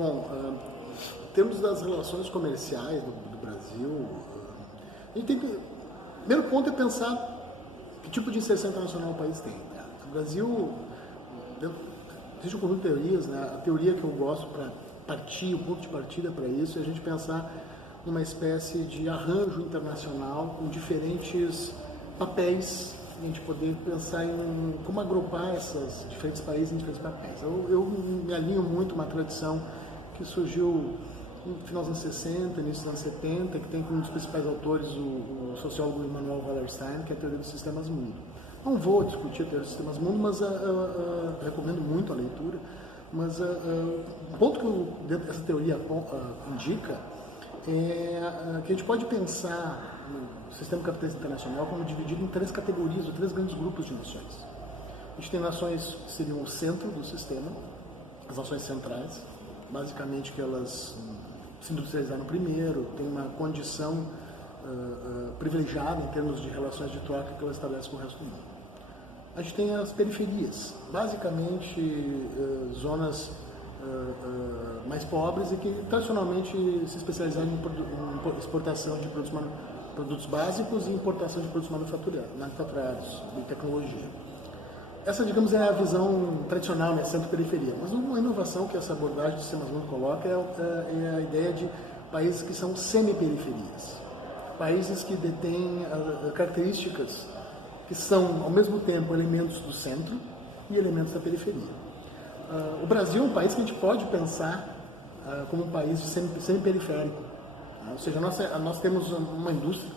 Bom, em termos das relações comerciais do Brasil, a gente tem que... O primeiro ponto é pensar que tipo de inserção internacional o país tem. Né? O Brasil, existe um conjunto de teorias, né? A teoria que eu gosto para partir, o ponto de partida para isso, é a gente pensar numa espécie de arranjo internacional com diferentes papéis, a gente poder pensar em como agrupar esses diferentes países em diferentes papéis. Eu me alinho muito a uma tradição que surgiu no final dos anos 60, início dos anos 70, que tem como um dos principais autores o sociólogo Immanuel Wallerstein, que é a teoria dos sistemas mundo. Não vou discutir a teoria dos sistemas mundo, mas recomendo muito a leitura. Mas o ponto que essa teoria indica é que a gente pode pensar no sistema capitalista internacional como dividido em três categorias, ou três grandes grupos de nações. A gente tem nações que seriam o centro do sistema, as nações centrais, basicamente que elas se industrializaram primeiro, tem uma condição privilegiada em termos de relações de troca que elas estabelecem com o resto do mundo. A gente tem as periferias, basicamente zonas mais pobres e que tradicionalmente se especializaram em exportação de produtos básicos e importação de produtos manufaturados e tecnologia. Essa, digamos, é a visão tradicional, né, centro-periferia. Mas uma inovação que essa abordagem do Sistemas Mundo coloca é a ideia de países que são semi-periferias. Países que detêm características que são, ao mesmo tempo, elementos do centro e elementos da periferia. O Brasil é um país que a gente pode pensar como um país semi-periférico. Ou seja, nós temos uma indústria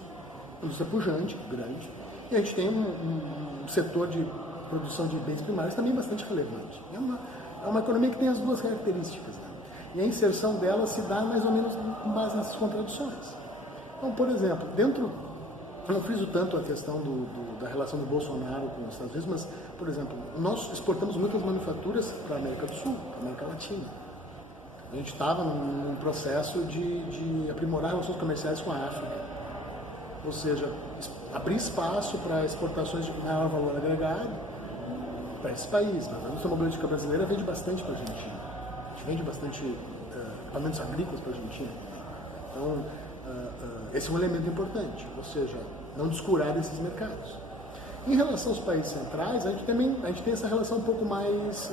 pujante, grande, e a gente tem um setor de produção de bens primários também bastante relevante. É uma economia que tem as duas características, né? E a inserção dela se dá mais ou menos com base nessas contradições. Então, por exemplo, eu não friso tanto a questão da relação do Bolsonaro com os Estados Unidos, mas, por exemplo, nós exportamos muitas manufaturas para a América do Sul, para a América Latina. A gente estava num processo de aprimorar relações comerciais com a África. Ou seja, abrir espaço para exportações de maior valor agregado para esse país. A indústria automobilística brasileira vende bastante para a Argentina. A gente vende bastante equipamentos agrícolas para a Argentina. Então, esse é um elemento importante, ou seja, não descurar desses mercados. Em relação aos países centrais, a gente tem essa relação um pouco mais,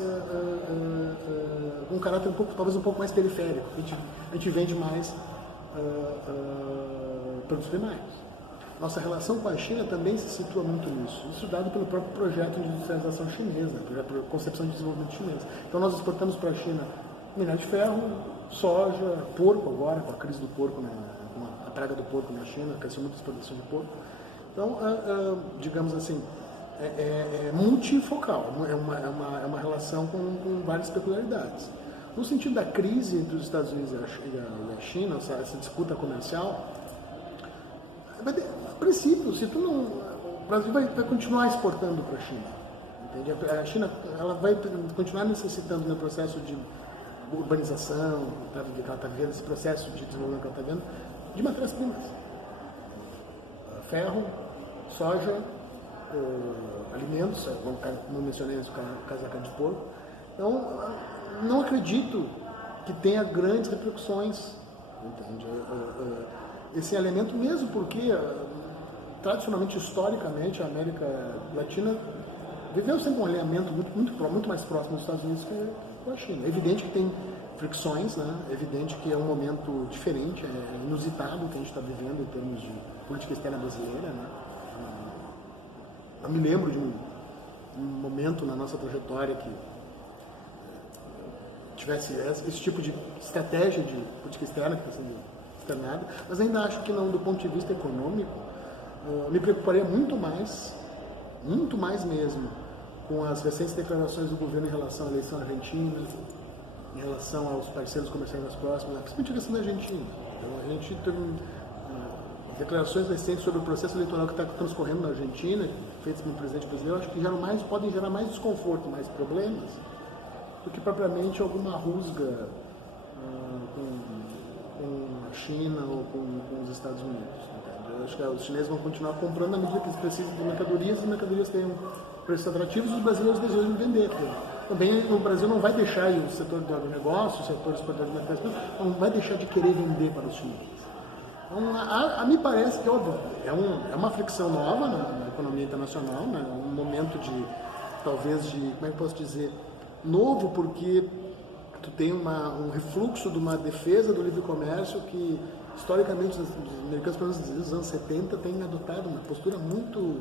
com um caráter talvez um pouco mais periférico. A gente vende mais produtos primários. Nossa relação com a China também se situa muito nisso. Isso dado pelo próprio projeto de industrialização chinesa, projeto de concepção de desenvolvimento chinesa. Então nós exportamos para a China minério de ferro, soja, porco agora, com a crise do porco, com a praga do porco na China, cresceu muito a exportação de porco. Então, digamos assim, é multifocal, é uma relação com várias peculiaridades. No sentido da crise entre os Estados Unidos e a China, essa disputa comercial, a princípio, o Brasil vai continuar exportando para a China. Entende? A China ela vai continuar necessitando no processo de urbanização, que ela está vivendo, esse processo de desenvolvimento que ela está vendo, de matérias-primas. Ferro, soja, alimentos, como mencionei antes, casaca de porco. Então, não acredito que tenha grandes repercussões, entende? Esse elemento mesmo porque, tradicionalmente, historicamente, a América Latina viveu sempre um alinhamento muito mais próximo dos Estados Unidos que com a China. É evidente que tem fricções, né? É evidente que é um momento diferente, é inusitado o que a gente está vivendo em termos de política externa brasileira, né? Eu me lembro de um momento na nossa trajetória que tivesse esse tipo de estratégia de política externa que está sendo externada, mas ainda acho que não, do ponto de vista econômico, me preocuparia muito mais mesmo, com as recentes declarações do governo em relação à eleição argentina, em relação aos parceiros comerciais mais próximos, principalmente a questão da Argentina. Então, a gente tem declarações recentes sobre o processo eleitoral que está transcorrendo na Argentina, feitas pelo presidente brasileiro, acho que podem gerar mais desconforto, mais problemas, do que propriamente alguma rusga com a China ou com os Estados Unidos. Entende? Eu acho que os chineses vão continuar comprando à medida que eles precisam de mercadorias, e as mercadorias têm preços atrativos e os brasileiros desejam vender também o Brasil não vai deixar, e o setor do agronegócio, o setor exportador de mercados, não vai deixar de querer vender para os chineses. Então, a me parece que, óbvio, é uma fricção nova na economia internacional, né? Um momento de, talvez, como é que eu posso dizer, novo, porque tu tem um refluxo de uma defesa do livre comércio que, historicamente, os americanos, pelo menos nos anos 70, têm adotado uma postura muito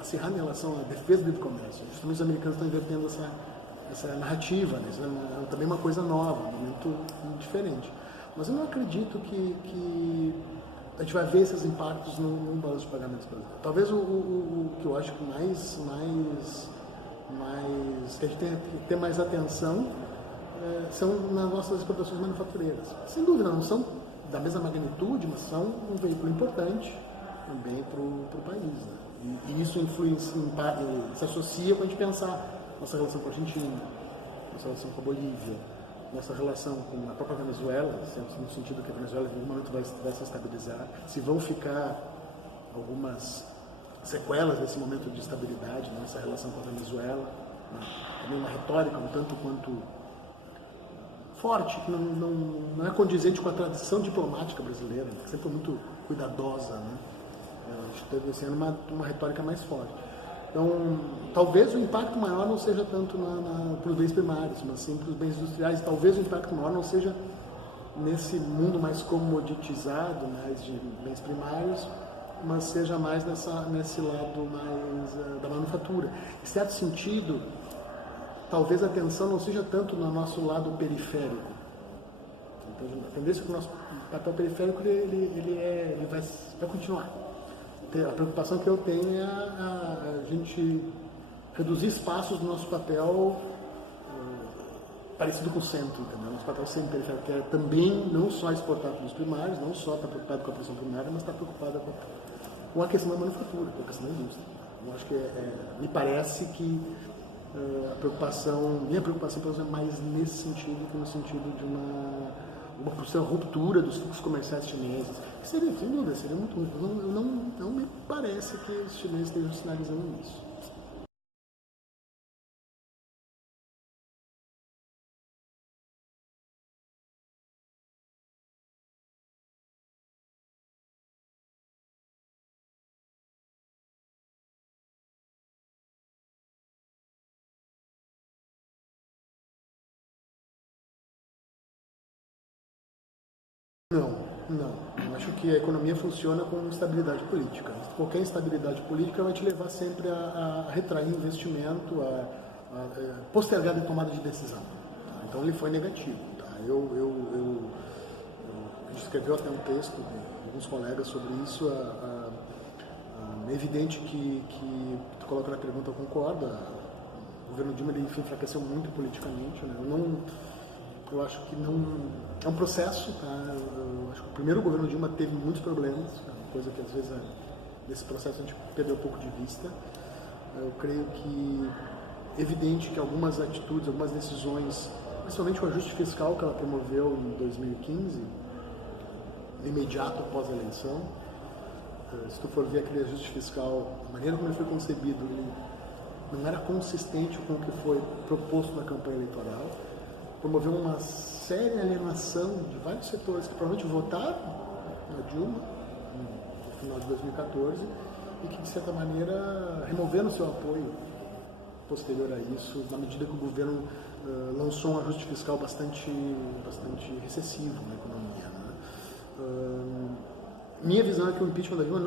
acirrada em relação à defesa do livre comércio. Justamente os americanos estão invertendo essa narrativa, né? Isso é também uma coisa nova, um momento diferente. Mas eu não acredito que a gente vai ver esses impactos no balanço de pagamentos brasileiro. Talvez o que eu acho que mais que a gente tem que ter mais atenção são nas nossas exportações manufatureiras. Sem dúvida, não são da mesma magnitude, mas são um veículo importante também para o país. Né? E isso se associa com a gente pensar nossa relação com a Argentina, nossa relação com a Bolívia, nossa relação com a própria Venezuela, no sentido que a Venezuela em algum momento vai se estabilizar, se vão ficar algumas sequelas desse momento de estabilidade na nossa relação com a Venezuela, né? Também uma retórica um tanto quanto forte, que não é condizente com a tradição diplomática brasileira, que sempre foi muito cuidadosa, né? A gente teve esse ano uma retórica mais forte. Então, talvez o impacto maior não seja tanto para os bens primários, mas sim para os bens industriais. Talvez o impacto maior não seja nesse mundo mais comoditizado, mais de bens primários, mas seja mais nesse lado mais da manufatura. Em certo sentido, talvez a atenção não seja tanto no nosso lado periférico. Então, a tendência que o nosso papel periférico ele vai continuar. A preocupação que eu tenho é a gente reduzir espaços do nosso papel parecido com o centro, entendeu? Nosso papel sempre periférico, que é também não só exportar para os primários, não só estar preocupado com a produção primária, mas estar preocupado com a questão da manufatura, com a questão da indústria. Eu acho que me parece que minha preocupação é mais nesse sentido que no sentido de uma possível ruptura dos fluxos comerciais chineses, que seria, sem dúvida, seria muito ruim. Não me parece que os chineses estejam sinalizando isso. Não. Eu acho que a economia funciona com estabilidade política. Qualquer instabilidade política vai te levar sempre a retrair investimento, a postergar a tomada de decisão. Tá? Então ele foi negativo. Tá? A gente escreveu até um texto com alguns colegas sobre isso. É evidente que tu coloca na pergunta, eu concordo. O governo Dilma ele enfraqueceu muito politicamente. Né? Eu acho que não é um processo, tá? Eu acho que o primeiro governo Dilma teve muitos problemas, coisa que às vezes nesse processo a gente perdeu um pouco de vista. Eu creio que é evidente que algumas atitudes, algumas decisões, principalmente o ajuste fiscal que ela promoveu em 2015, imediato após a eleição, se tu for ver aquele ajuste fiscal, a maneira como ele foi concebido, ele não era consistente com o que foi proposto na campanha eleitoral. Promoveu uma séria alienação de vários setores que provavelmente votaram na Dilma no final de 2014 e que, de certa maneira, removeram seu apoio posterior a isso, na medida que o governo lançou um ajuste fiscal bastante recessivo na economia. Né? Minha visão é que o impeachment da Dilma,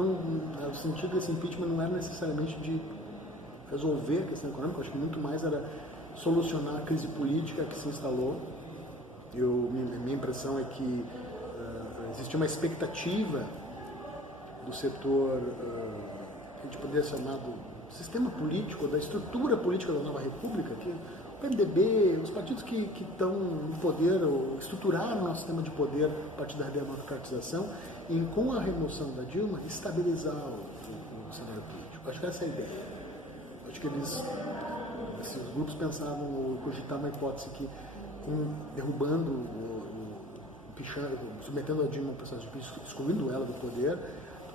o sentido desse impeachment não era necessariamente de resolver a questão econômica, acho que muito mais era solucionar a crise política que se instalou. Minha impressão é que existia uma expectativa do setor que a gente poderia chamar do sistema político, da estrutura política da nova república, que o PMDB, os partidos que estão no poder, ou estruturaram o nosso sistema de poder a partir da democratização, e com a remoção da Dilma, estabilizar o cenário político. Acho que essa é a ideia. Acho que esses grupos pensavam ou cogitavam uma hipótese que, derrubando, submetendo a Dilma ao processo de impeachment, excluindo ela do poder,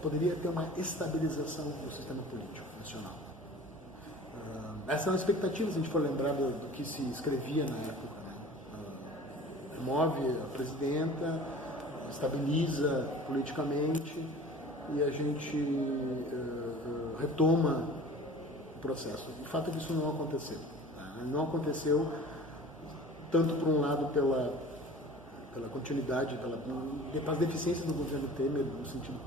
poderia ter uma estabilização do sistema político nacional. Essa é uma expectativa, se a gente for lembrar do que se escrevia na época. Né? Remove a presidenta, estabiliza politicamente e a gente retoma o processo. De fato, isso não aconteceu. Né? Não aconteceu tanto, por um lado, pela continuidade, pelas deficiências do governo Temer, no sentido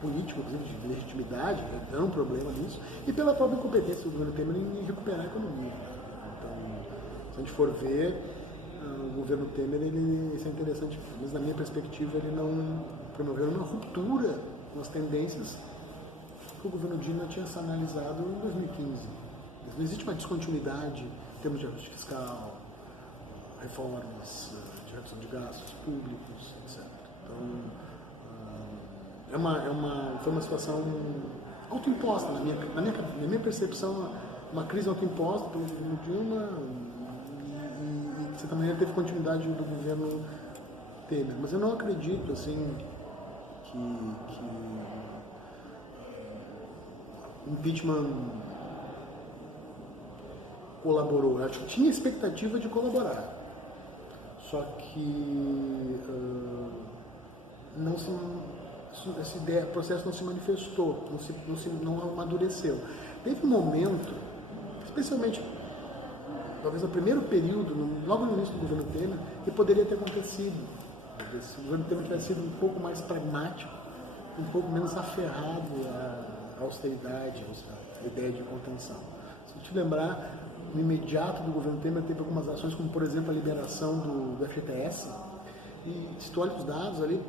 político, inclusive de legitimidade, é um problema nisso, e pela própria incompetência do governo Temer em recuperar a economia. Então, se a gente for ver, o governo Temer, isso é interessante, mas na minha perspectiva, ele não promoveu uma ruptura com as tendências que o governo Dilma tinha sinalizado em 2015. Não existe uma descontinuidade em termos de ajuste fiscal, reformas de redução de gastos públicos, etc. Então, foi uma situação autoimposta, na minha percepção, uma crise autoimposta pelo governo Dilma e de certa maneira teve continuidade do governo Temer. Mas eu não acredito assim que impeachment colaborou. Eu acho que tinha expectativa de colaborar. Só que esse processo não se manifestou, não amadureceu. Teve um momento, especialmente, talvez no primeiro período, logo no início do governo Temer, que poderia ter acontecido. Se o governo Temer tivesse sido um pouco mais pragmático, um pouco menos aferrado à austeridade, à ideia de contenção. Se eu te lembrar, no imediato do governo Temer teve algumas ações, como por exemplo a liberação do FGTS, e se tu olha os dados ali,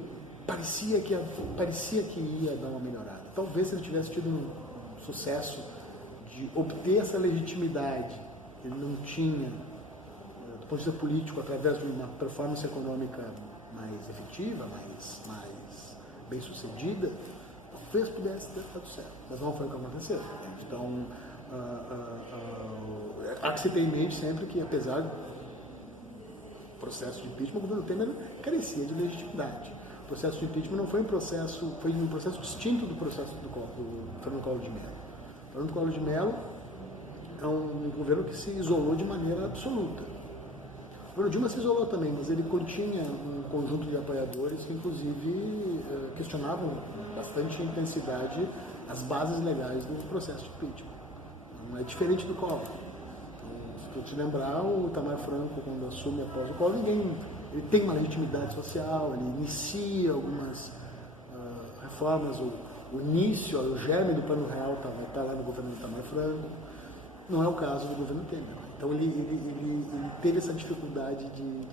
parecia que ia dar uma melhorada. Talvez se ele tivesse tido um sucesso de obter essa legitimidade, ele não tinha, do ponto de vista político, através de uma performance econômica mais efetiva, mais bem sucedida, talvez pudesse ter dado certo, mas não foi o que aconteceu. Então, há que se ter em mente sempre que, apesar do processo de impeachment, o governo Temer carecia de legitimidade. O processo de impeachment não foi foi um processo distinto do processo do Fernando Collor de Mello. O Fernando Collor de Mello é um governo que se isolou de maneira absoluta. O governo Dilma se isolou também, mas ele continha um conjunto de apoiadores que, inclusive, questionavam bastante intensidade as bases legais do processo de impeachment. Não é diferente do Collor. Então, se eu te lembrar, o Itamar Franco, quando assume após o Collor, ele tem uma legitimidade social, ele inicia algumas reformas, o início, o germe do Plano Real está lá no governo do Itamar Franco. Não é o caso do governo Temer. Então ele teve essa dificuldade de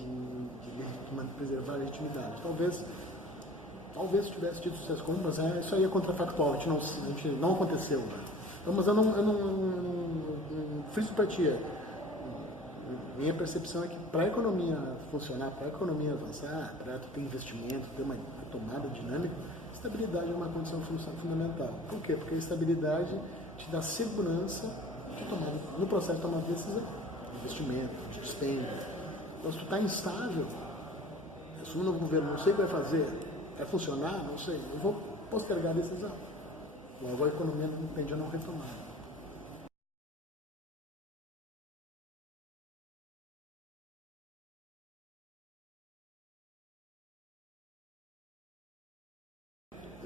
preservar a legitimidade. Talvez tivesse tido sucesso comum, mas isso aí é contrafactual, a gente não aconteceu. Né? Então, mas eu não friso para ti. Minha percepção é que para a economia funcionar, para a economia avançar, para ter investimento, ter uma retomada dinâmica, estabilidade é uma condição fundamental. Por quê? Porque a estabilidade te dá segurança de tomar, no processo de tomar decisão, de investimento, de dispêndio. Então, se tu está instável, assumo um novo governo, não sei o que vai fazer, vai funcionar, não sei, eu vou postergar a decisão. Logo a economia tende a não retomar.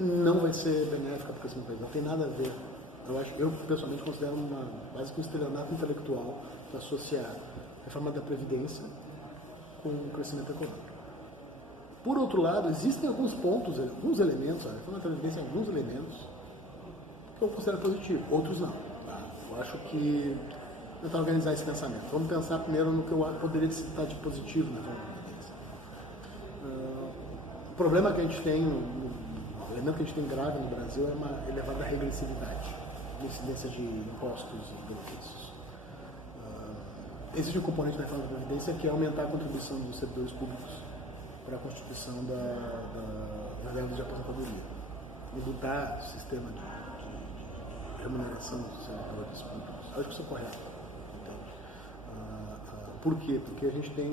Não vai ser benéfica para o crescimento do país, não tem nada a ver. Eu pessoalmente considero quase que um estelionato intelectual para associar a reforma da Previdência com o crescimento econômico. Por outro lado, existem alguns pontos, alguns elementos, a reforma da Previdência tem alguns elementos que eu considero positivo, outros não. Tá? Eu acho que tentar organizar esse pensamento. Vamos pensar primeiro no que eu poderia citar de positivo na reforma da Previdência. O problema que a gente tem, o elemento que a gente tem grave no Brasil é uma elevada regressividade, incidência de impostos e benefícios. Existe um componente da reforma da Previdência que é aumentar a contribuição dos servidores públicos para a constituição das reservas de aposentadoria e mudar o sistema de remuneração dos servidores públicos. Acho que isso é correto. Por quê? Porque a gente tem,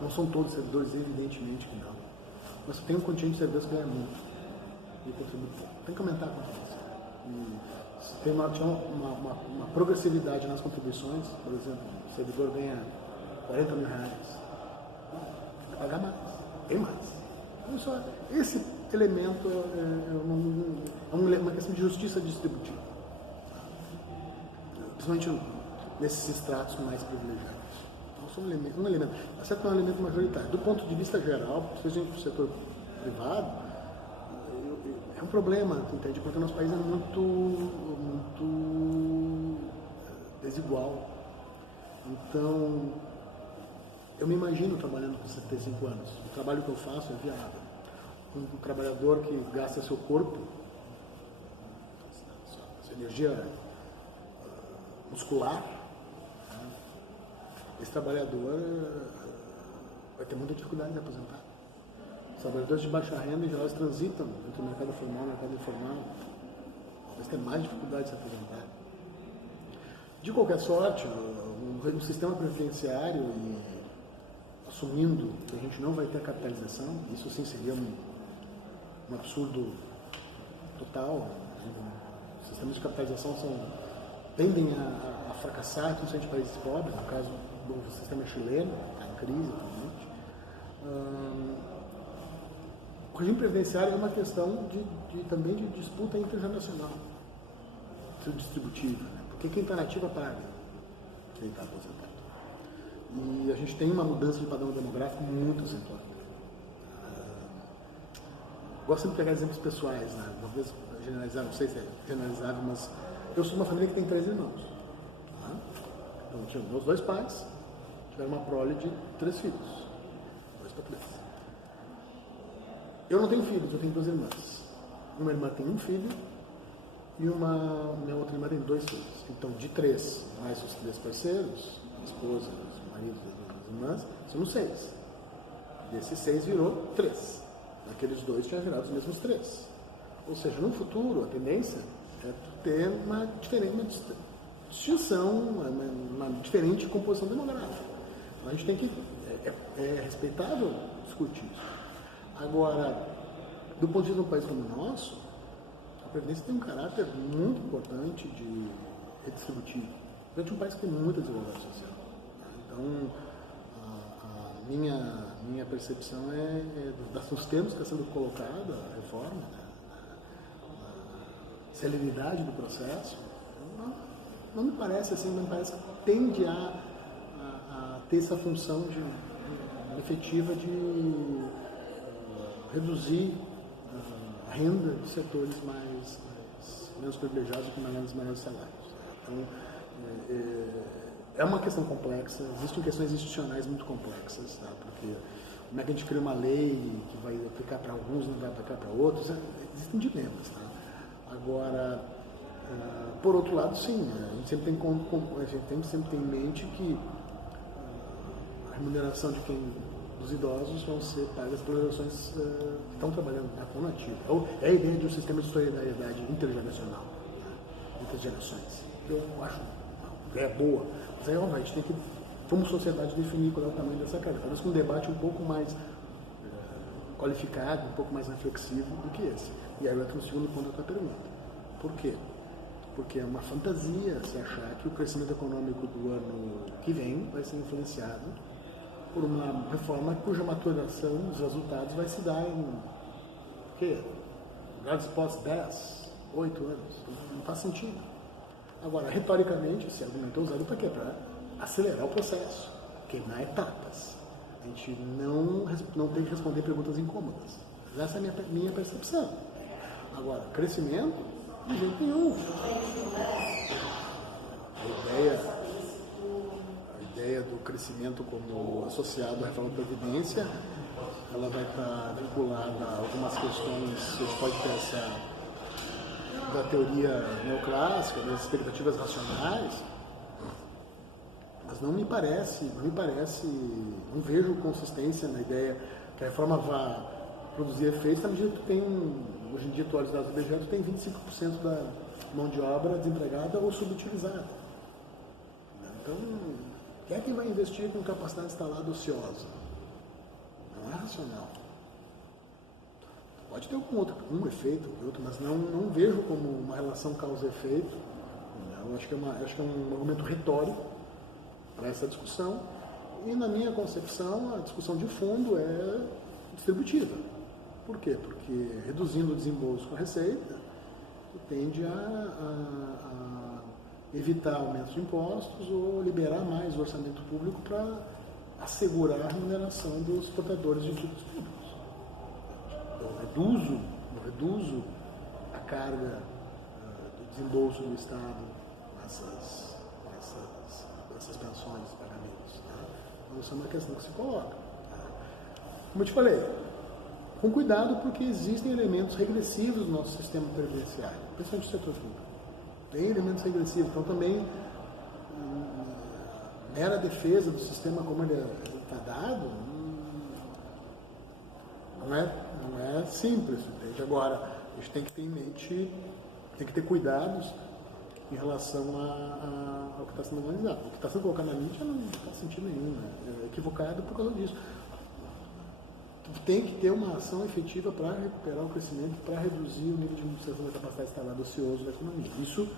não são todos servidores, evidentemente que não, mas tem um contingente de servidores que ganha muito e contribui pouco. Tem que aumentar a contribuição. E se tem uma progressividade nas contribuições, por exemplo, o servidor ganha 40 mil reais, tem que pagar mais, tem mais. Esse elemento é uma questão de justiça distributiva, principalmente nesses estratos mais privilegiados. Então, um elemento, certo, não é um elemento majoritário. Do ponto de vista geral, seja no setor privado, é um problema, entende? Porque o nosso país é muito desigual. Então, eu me imagino trabalhando com 75 anos. O trabalho que eu faço é viável. Um trabalhador que gasta seu corpo, sua energia muscular, esse trabalhador vai ter muita dificuldade de aposentar. Os trabalhadores de baixa renda, em geral, transitam entre o mercado formal e o mercado informal. Eles têm mais dificuldade de se aposentar. De qualquer sorte, um sistema previdenciário, e assumindo que a gente não vai ter capitalização, isso sim seria um absurdo total. Os sistemas de capitalização tendem a fracassar, principalmente em países pobres, no caso do sistema chileno, está em crise atualmente. O regime previdenciário é uma questão também de disputa intergeracional, distributiva, né? Porque quem está na ativa paga, quem está aposentado. E a gente tem uma mudança de padrão demográfico muito acentuada. Gosto sempre de pegar exemplos pessoais, né? Talvez generalizar, não sei se é generalizável, mas eu sou uma família que tem 3 irmãos. Tá? Então, tinha meus 2 pais, tiveram uma prole de 3 filhos. 2 para 3. Eu não tenho filhos, eu tenho 2 irmãs. Uma irmã tem 1 filho e minha outra irmã tem 2 filhos. Então, de 3, mais os 3 parceiros, a esposa, os maridos e as irmãs, somos 6. Desses 6 virou 3. Aqueles 2 tinham gerado os mesmos 3. Ou seja, no futuro, a tendência é ter uma distinção, uma diferente composição demográfica. Então, a gente tem que... É respeitável discutir isso. Agora, do ponto de vista de um país como o nosso, a Previdência tem um caráter muito importante de redistributivo. Durante um país que tem muita desigualdade social. Então, a minha percepção dos termos que está sendo colocada, a reforma, né, a celeridade do processo, não me parece assim, não me parece que tende a ter essa função efetiva de reduzir a renda de setores menos privilegiados com menores salários. Então, é uma questão complexa, existem questões institucionais muito complexas, tá? Porque como é que a gente cria uma lei que vai aplicar para alguns e não vai aplicar para outros, existem dilemas. Tá? Agora, por outro lado, sim, a gente sempre tem em mente que a remuneração dos idosos vão ser pagas pelas gerações que estão trabalhando na ativa. É a ideia de um sistema de solidariedade intergeracional, né? Entre gerações. Eu acho uma ideia boa, mas aí a gente tem que, como sociedade, definir qual é o tamanho dessa carga. Talvez com um debate um pouco mais qualificado, um pouco mais reflexivo do que esse. E aí eu entro no segundo ponto da tua pergunta. Por quê? Porque é uma fantasia se achar que o crescimento econômico do ano que vem vai ser influenciado por uma reforma cuja maturação dos resultados vai se dar em lugares pós 10, 8 anos. Não faz sentido. Agora, retoricamente, esse argumento é usado para quê? Para acelerar o processo, queimar etapas. A gente não tem que responder perguntas incômodas. Essa é a minha percepção. Agora, crescimento, de jeito nenhum. A ideia do crescimento como associado à reforma da Previdência, ela vai estar vinculada a algumas questões, a gente pode pensar da teoria neoclássica, das expectativas racionais, mas não vejo consistência na ideia que a reforma vá produzir efeitos, na medida que hoje em dia, tu olha os dados do IBGE, tu tem 25% da mão de obra desempregada ou subutilizada. Então, quem é que vai investir com capacidade instalada ociosa? Não é racional. Pode ter um efeito, outro, mas não vejo como uma relação causa-efeito. Eu acho que é um argumento retórico para essa discussão. E, na minha concepção, a discussão de fundo é distributiva. Por quê? Porque reduzindo o desembolso com a receita, tende a evitar aumentos de impostos ou liberar mais o orçamento público para assegurar a remuneração dos portadores de títulos públicos. Eu reduzo a carga do desembolso do Estado nessas pensões e pagamentos. Né? Então, isso é uma questão que se coloca. Como eu te falei, com cuidado, porque existem elementos regressivos no nosso sistema previdenciário, principalmente no setor público. Tem elementos regressivos, então também mera defesa do sistema como ele está dado não é simples, entende? Agora, a gente tem que ter em mente, tem que ter cuidados em relação ao que está sendo analisado. O que está sendo colocado na mídia não faz sentido nenhum, né? É equivocado por causa disso. Tem que ter uma ação efetiva para recuperar o crescimento, para reduzir o nível de administração da capacidade instalada ocioso da economia. Isso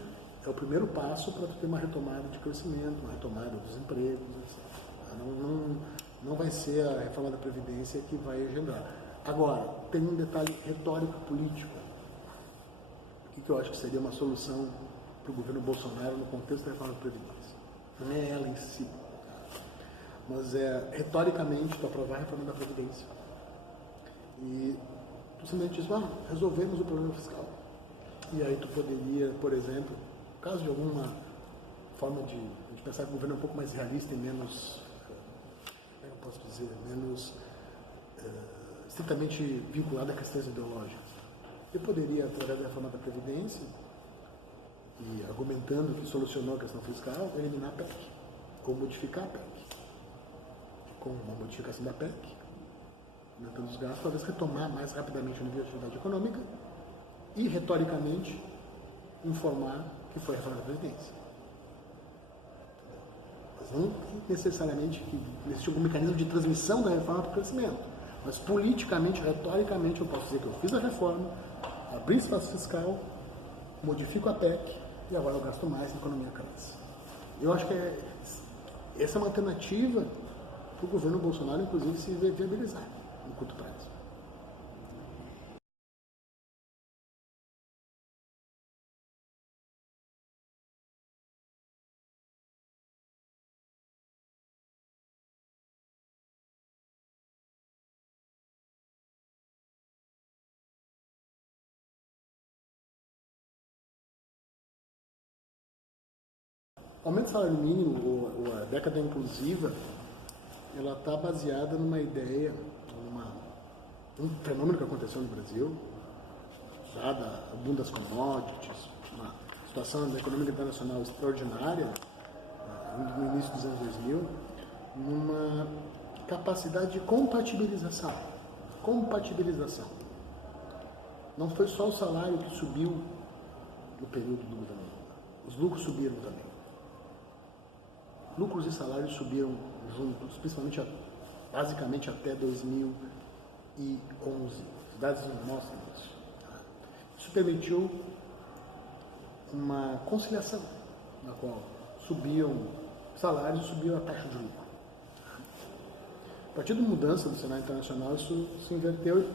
é o primeiro passo para ter uma retomada de crescimento, uma retomada dos empregos, etc. Não vai ser a reforma da Previdência que vai agendar. Agora, tem um detalhe retórico político, que eu acho que seria uma solução para o governo Bolsonaro no contexto da reforma da Previdência. Não é ela em si, mas é retoricamente tu aprovar a reforma da Previdência. E tu simplesmente diz, resolvemos o problema fiscal. E aí tu poderia, por exemplo, no caso de alguma forma de pensar que o governo é um pouco mais realista e menos, como eu posso dizer, menos estritamente vinculado a questões ideológicas. Eu poderia, através da reforma da Previdência, e argumentando que solucionou a questão fiscal, eliminar a PEC, ou modificar a PEC. Com uma modificação da PEC, aumentando os gastos, talvez retomar mais rapidamente o nível de atividade econômica e, retoricamente, informar que foi a reforma da Previdência. Mas não necessariamente que existe algum mecanismo de transmissão da reforma para o crescimento. Mas, politicamente, retoricamente, eu posso dizer que eu fiz a reforma, abri espaço fiscal, modifico a PEC e agora eu gasto mais na economia cresce. Eu acho que essa é uma alternativa para o governo Bolsonaro, inclusive, se viabilizar no curto prazo. O aumento do salário mínimo, ou a década inclusiva, ela está baseada numa ideia, um fenômeno que aconteceu no Brasil, dada o boom das commodities, uma situação da economia internacional extraordinária, no início dos anos 2000, numa capacidade de compatibilização. Não foi só o salário que subiu no período do governo Lula. Os lucros subiram também. Lucros e salários subiram juntos, principalmente, basicamente até 2011. Os dados mostram isso. Isso permitiu uma conciliação, na qual subiam salários e subiu a taxa de lucro. A partir da mudança do cenário internacional, isso se inverteu.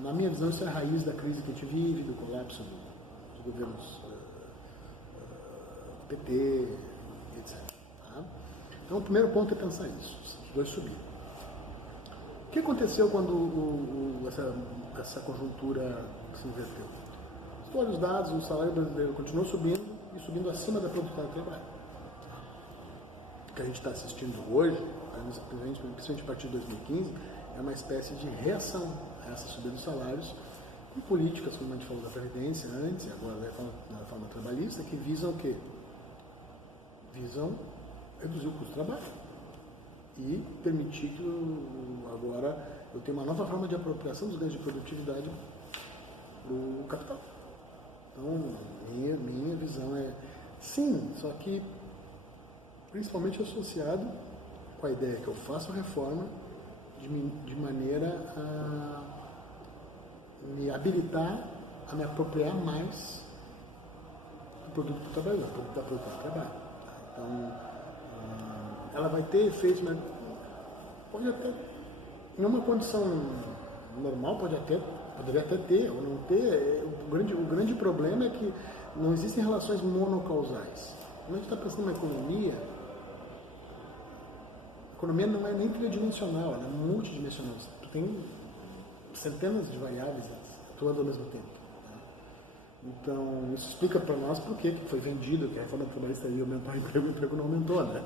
Na minha visão, isso é a raiz da crise que a gente vive, do colapso dos governos PT, etc. Tá? Então, o primeiro ponto é pensar isso. Os dois subiram. O que aconteceu quando essa conjuntura se inverteu? Se tu olha os dados, o salário brasileiro continuou subindo e subindo acima da produtividade do trabalho. O que a gente está assistindo hoje, principalmente a partir de 2015, é uma espécie de reação a essa subida dos salários e políticas, como a gente falou da Previdência antes, e agora na reforma trabalhista, que visam o quê? Visam reduzir o custo do trabalho e permitir que agora eu tenha uma nova forma de apropriação dos ganhos de produtividade do capital. Então, minha visão é sim, só que principalmente associado com a ideia que eu faço a reforma de maneira me habilitar a me apropriar mais do produto que eu trabalho, da produto que eu trabalho. Então, ela vai ter efeitos, mas pode até, em uma condição normal, poderia até ter ou não ter. O grande problema é que não existem relações monocausais. Quando a gente está pensando na economia, a economia não é nem tridimensional, ela é multidimensional. Tu tem centenas de variáveis atuando ao mesmo tempo. Então, isso explica para nós por que foi vendido, que a reforma trabalhista ia aumentar o emprego não aumentou, né?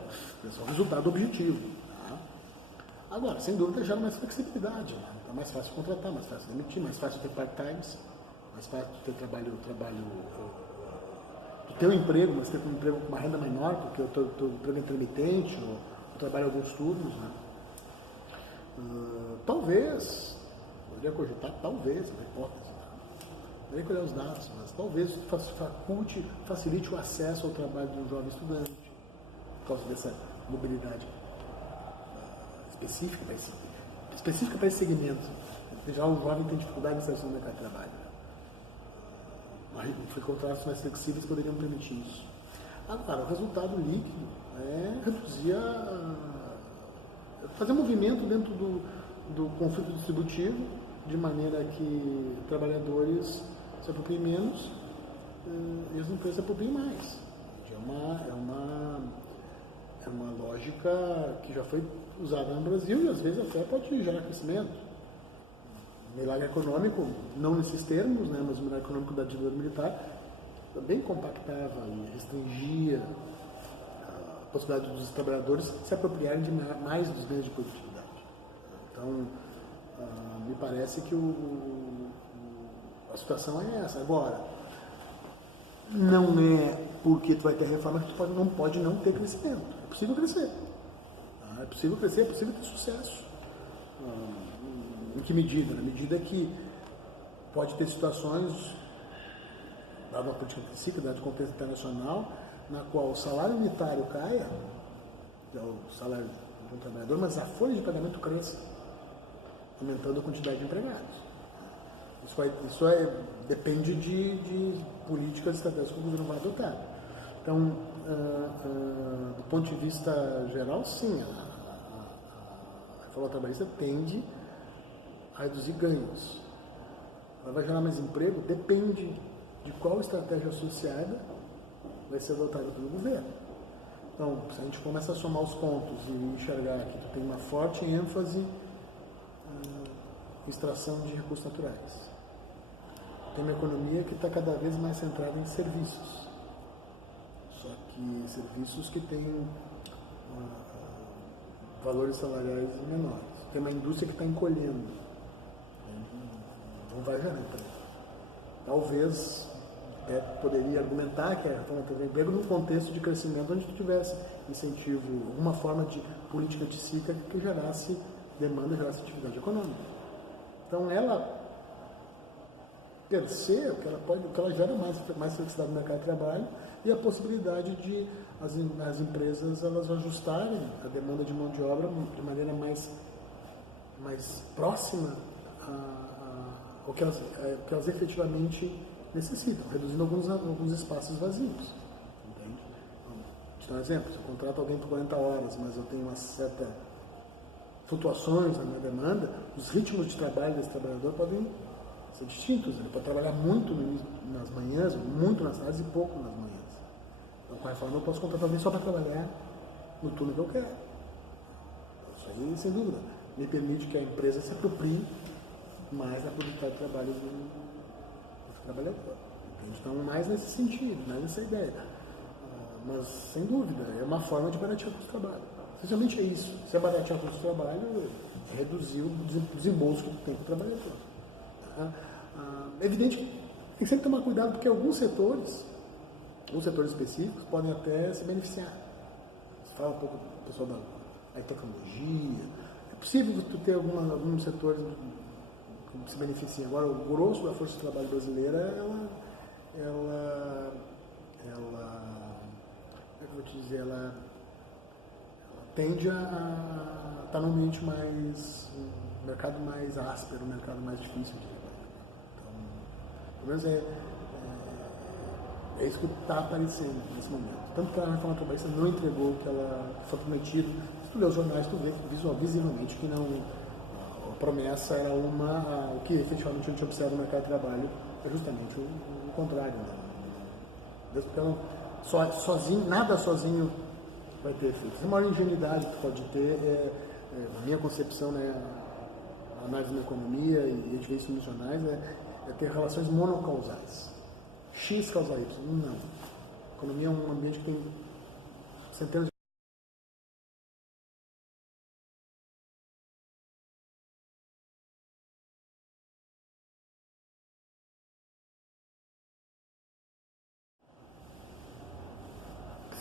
É só um resultado objetivo. Tá? Agora, sem dúvida, gera mais flexibilidade. Né? É mais fácil contratar, mais fácil demitir, mais fácil ter part-times, mais fácil ter trabalho tu ter um emprego, mas ter um emprego com uma renda menor, porque o teu emprego é intermitente, ou trabalho alguns turnos. Né? Talvez, poderia cogitar, talvez, uma hipótese, teria que olhar os dados, mas talvez facilite o acesso ao trabalho de um jovem estudante, por causa dessa mobilidade específica para esse segmento. Já o jovem tem dificuldade de inserção no mercado de trabalho. Contratos mais flexíveis poderiam permitir isso. Agora, o resultado líquido é reduzir fazer movimento dentro do conflito distributivo, de maneira que trabalhadores se apropriem menos e as empresas se apropriem mais. É uma lógica que já foi usada no Brasil e às vezes até pode gerar crescimento. Milagre econômico, não nesses termos, né, mas o milagre econômico da ditadura militar também compactava e restringia a possibilidade dos trabalhadores se apropriarem de mais dos bens de produtividade. Então, me parece que a situação é essa. Agora, não é porque tu vai ter reforma que tu não pode não ter crescimento. É possível crescer. É possível crescer, é possível ter sucesso. Em que medida? Na medida que pode ter situações, dada a política cíclica, dado o contexto internacional, na qual o salário unitário caia, é o salário de um trabalhador, mas a folha de pagamento cresce, aumentando a quantidade de empregados. Isso depende de políticas estratégicas que o governo vai adotar. Então, do ponto de vista geral, sim, a reforma trabalhista tende a reduzir ganhos. Ela vai gerar mais emprego? Depende de qual estratégia associada vai ser adotada pelo governo. Então, se a gente começa a somar os pontos e enxergar que tu tem uma forte ênfase em extração de recursos naturais, tem uma economia que está cada vez mais centrada em serviços. Só que serviços que têm valores salariais menores. Tem uma indústria que está encolhendo. Não vai gerar emprego. Talvez poderia argumentar que a reforma teve emprego num contexto de crescimento onde tu tivesse incentivo, alguma forma de política anticíclica que gerasse demanda, gerasse atividade econômica. Então ela per se, o que ela gera mais flexibilidade no mercado de trabalho e a possibilidade de as empresas elas ajustarem a demanda de mão de obra de maneira mais próxima ao que elas efetivamente necessitam, reduzindo alguns espaços vazios. Entende? Vou te dar um exemplo. Se eu contrato alguém por 40 horas, mas eu tenho uma certa flutuações na minha demanda, os ritmos de trabalho desse trabalhador podem ser distintos. Ele pode trabalhar muito nas manhãs, muito nas tardes e pouco nas manhãs. Então, com a reforma, eu posso contratar alguém só para trabalhar no turno que eu quero. Isso aí, sem dúvida, me permite que a empresa se aproprie mais da produtividade de trabalho do trabalhador. Então, mais nesse sentido, mais nessa ideia. Mas, sem dúvida, é uma forma de baratear o custo do trabalho. Essencialmente é isso. Se é baratear o custo do trabalho, é reduzir o desembolso que tu tem para o trabalhador. É evidente que tem que sempre tomar cuidado, porque alguns setores específicos, podem até se beneficiar. Você fala um pouco do pessoal da tecnologia. É possível tu ter alguns setores que se beneficiem. Agora, o grosso da força de trabalho brasileira, ela como é que eu vou te dizer, ela tende a estar num ambiente um mercado mais áspero, um mercado mais difícil de trabalhar. Pelo menos é isso que está aparecendo nesse momento. Tanto que a reforma trabalhista não entregou o que ela foi prometido. Se tu lê os jornais, tu vê visivelmente que não, a promessa era o que efetivamente a gente observa no mercado de trabalho é justamente o contrário. Né? Porque sozinho, nada sozinho vai ter efeito. A maior ingenuidade que pode ter na minha concepção, né, a análise da economia, e a gente vê isso nos jornais, é ter relações monocausais. X causa Y. Não. A economia é um ambiente que tem centenas de...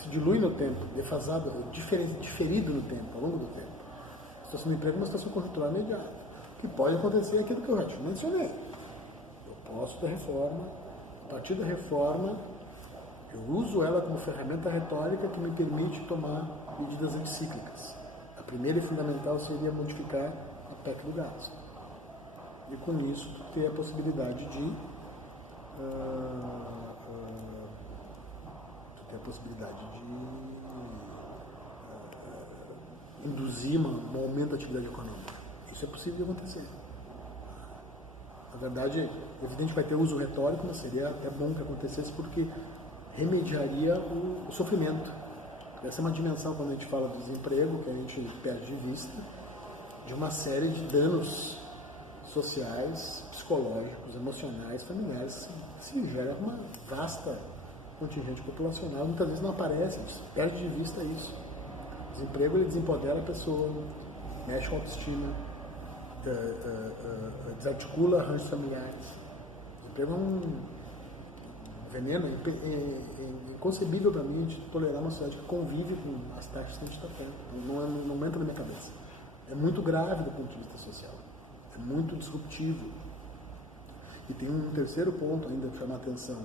se dilui no tempo, defasado, diferido no tempo, ao longo do tempo. A situação do emprego é uma situação conjuntural imediata. O que pode acontecer é aquilo que eu já te mencionei. Eu posso ter reforma, a partir da reforma, eu uso ela como ferramenta retórica que me permite tomar medidas anticíclicas. A primeira e fundamental seria modificar a PEC do gás. E com isso, tu ter a possibilidade de induzir um aumento da atividade econômica. Isso é possível de acontecer. Na verdade, é evidente que vai ter uso retórico, mas é bom que acontecesse porque remediaria o sofrimento. Essa é uma dimensão, quando a gente fala do desemprego, que a gente perde de vista, de uma série de danos sociais, psicológicos, emocionais, familiares, se gera uma vasta contingente populacional, muitas vezes não aparece, perde de vista isso. O desemprego, ele desempodera a pessoa, mexe com a autoestima, desarticula arranjos familiares. O desemprego é um veneno, é inconcebível para mim de tolerar uma sociedade que convive com as taxas que a gente está tendo. Não entra na minha cabeça. É muito grave do ponto de vista social. É muito disruptivo. E tem um terceiro ponto ainda para chamar a atenção.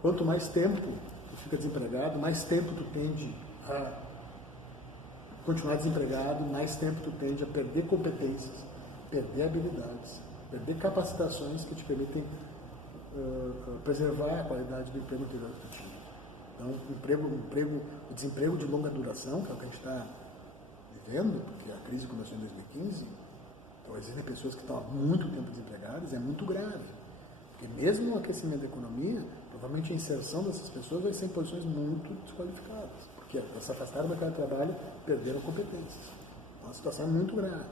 Quanto mais tempo tu fica desempregado, mais tempo tu tende a continuar desempregado, mais tempo tu tende a perder competências, perder habilidades, perder capacitações que te permitem preservar a qualidade do emprego anterior que tu tinha. Então, o desemprego de longa duração, que é o que a gente está vivendo, porque a crise começou em 2015, então existem pessoas que estão há muito tempo desempregadas, é muito grave. Porque mesmo no aquecimento da economia, provavelmente a inserção dessas pessoas vai ser em posições muito desqualificadas, porque se afastaram do mercado de trabalho, perderam competências. Então, a situação é muito grave.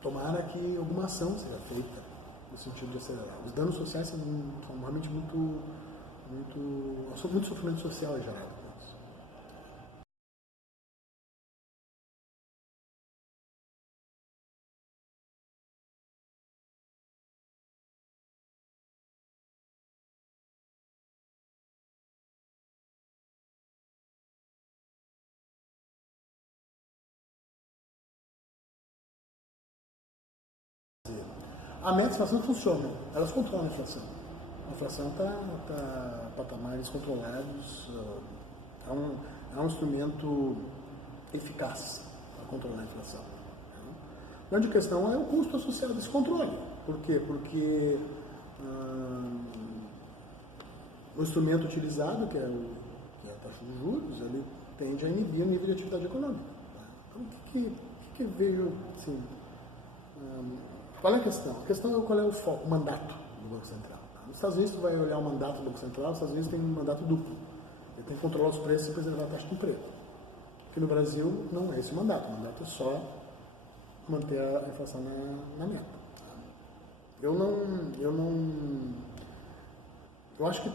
Tomara que alguma ação seja feita no sentido de acelerar. Os danos sociais são realmente muito sofrimento social é gerado. A meta de inflação funciona, elas controlam a inflação. A inflação está em patamares controlados, é um instrumento eficaz para controlar a inflação. A grande questão é o custo associado a esse controle. Por quê? Porque o instrumento utilizado, que é a taxa de juros, ele tende a inibir o nível de atividade econômica. Então, o que eu vejo assim, qual é a questão? A questão é qual é o foco, o mandato do Banco Central. Nos Estados Unidos, tu vai olhar o mandato do Banco Central, os Estados Unidos tem um mandato duplo. Ele tem que controlar os preços e preservar a taxa de emprego. Aqui no Brasil, não é esse o mandato. O mandato é só manter a inflação na meta. Eu acho que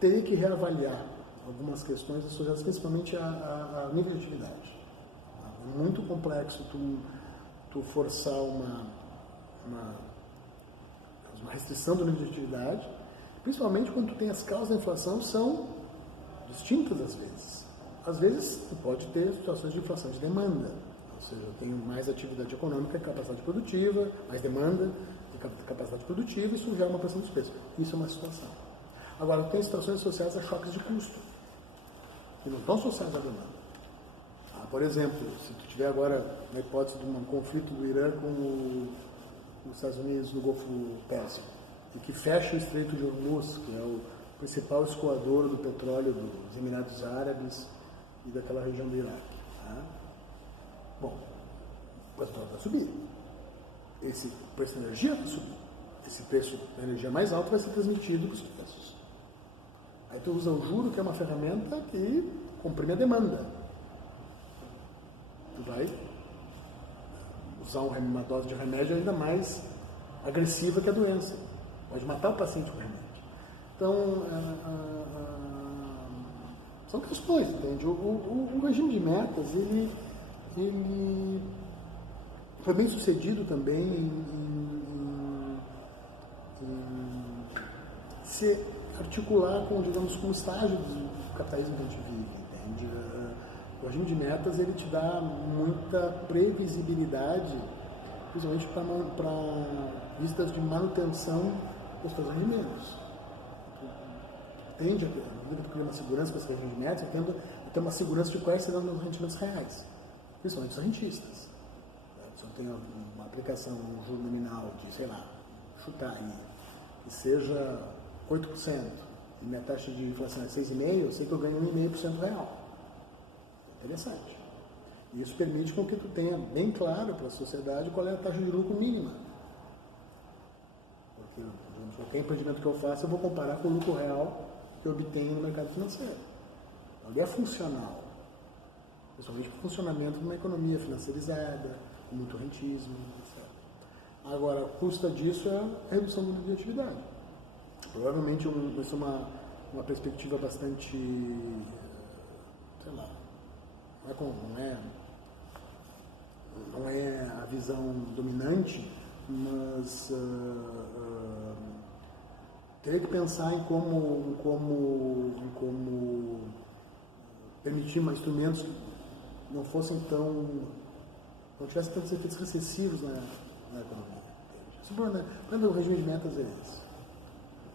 teria que reavaliar algumas questões associadas principalmente a nível de atividade. É muito complexo tu forçar uma restrição do nível de atividade, principalmente quando tu tem as causas da inflação são distintas às vezes. Às vezes tu pode ter situações de inflação de demanda, ou seja, eu tenho mais atividade econômica, capacidade produtiva, mais demanda de capacidade produtiva, e isso gera uma pressão dos preços. Isso é uma situação. Agora, tem situações associadas a choques de custo, que não estão associadas à demanda. Por exemplo, se tu tiver agora na hipótese de um conflito do Irã com os Estados Unidos no Golfo Pérsico e que fecha o Estreito de Hormuz, que é o principal escoador do petróleo dos Emirados Árabes e daquela região do Iraque. Tá? Bom, o petróleo vai subir. Esse preço da energia vai subir. Esse preço da energia mais alto vai ser transmitido para os preços. Aí tu usa o juro, que é uma ferramenta que comprime a demanda. Tu vai usar uma dose de remédio ainda mais agressiva que a doença. Pode matar o paciente com remédio. Então, são questões, entende? O regime de metas, ele foi bem sucedido também em se articular com, digamos, com o estágio do capitalismo que a gente vive, entende? O regime de metas, ele te dá muita previsibilidade, principalmente para vistas de manutenção dos seus rendimentos. Tende, à medida que tu cria uma segurança com esse regime de metas, tende a ter uma segurança de quais serão os rendimentos reais, principalmente os rentistas. Se eu tenho uma aplicação, um juro nominal de, sei lá, chutar aí, que seja 8%, e minha taxa de inflação é 6,5%, eu sei que eu ganho 1,5% real. Interessante. E isso permite com que tu tenha bem claro para a sociedade qual é a taxa de lucro mínima. Porque, digamos, qualquer empreendimento que eu faça, eu vou comparar com o lucro real que eu obtenho no mercado financeiro. Então, ele é funcional. Principalmente para o funcionamento de uma economia financiarizada, com muito rentismo, etc. Agora, a custa disso é a redução do nível de atividade. Provavelmente isso é uma perspectiva bastante, sei lá, não é a visão dominante, mas teria que pensar em como permitir mais instrumentos que não fossem não tivessem tantos efeitos recessivos na economia. O problema do regime de metas é esse.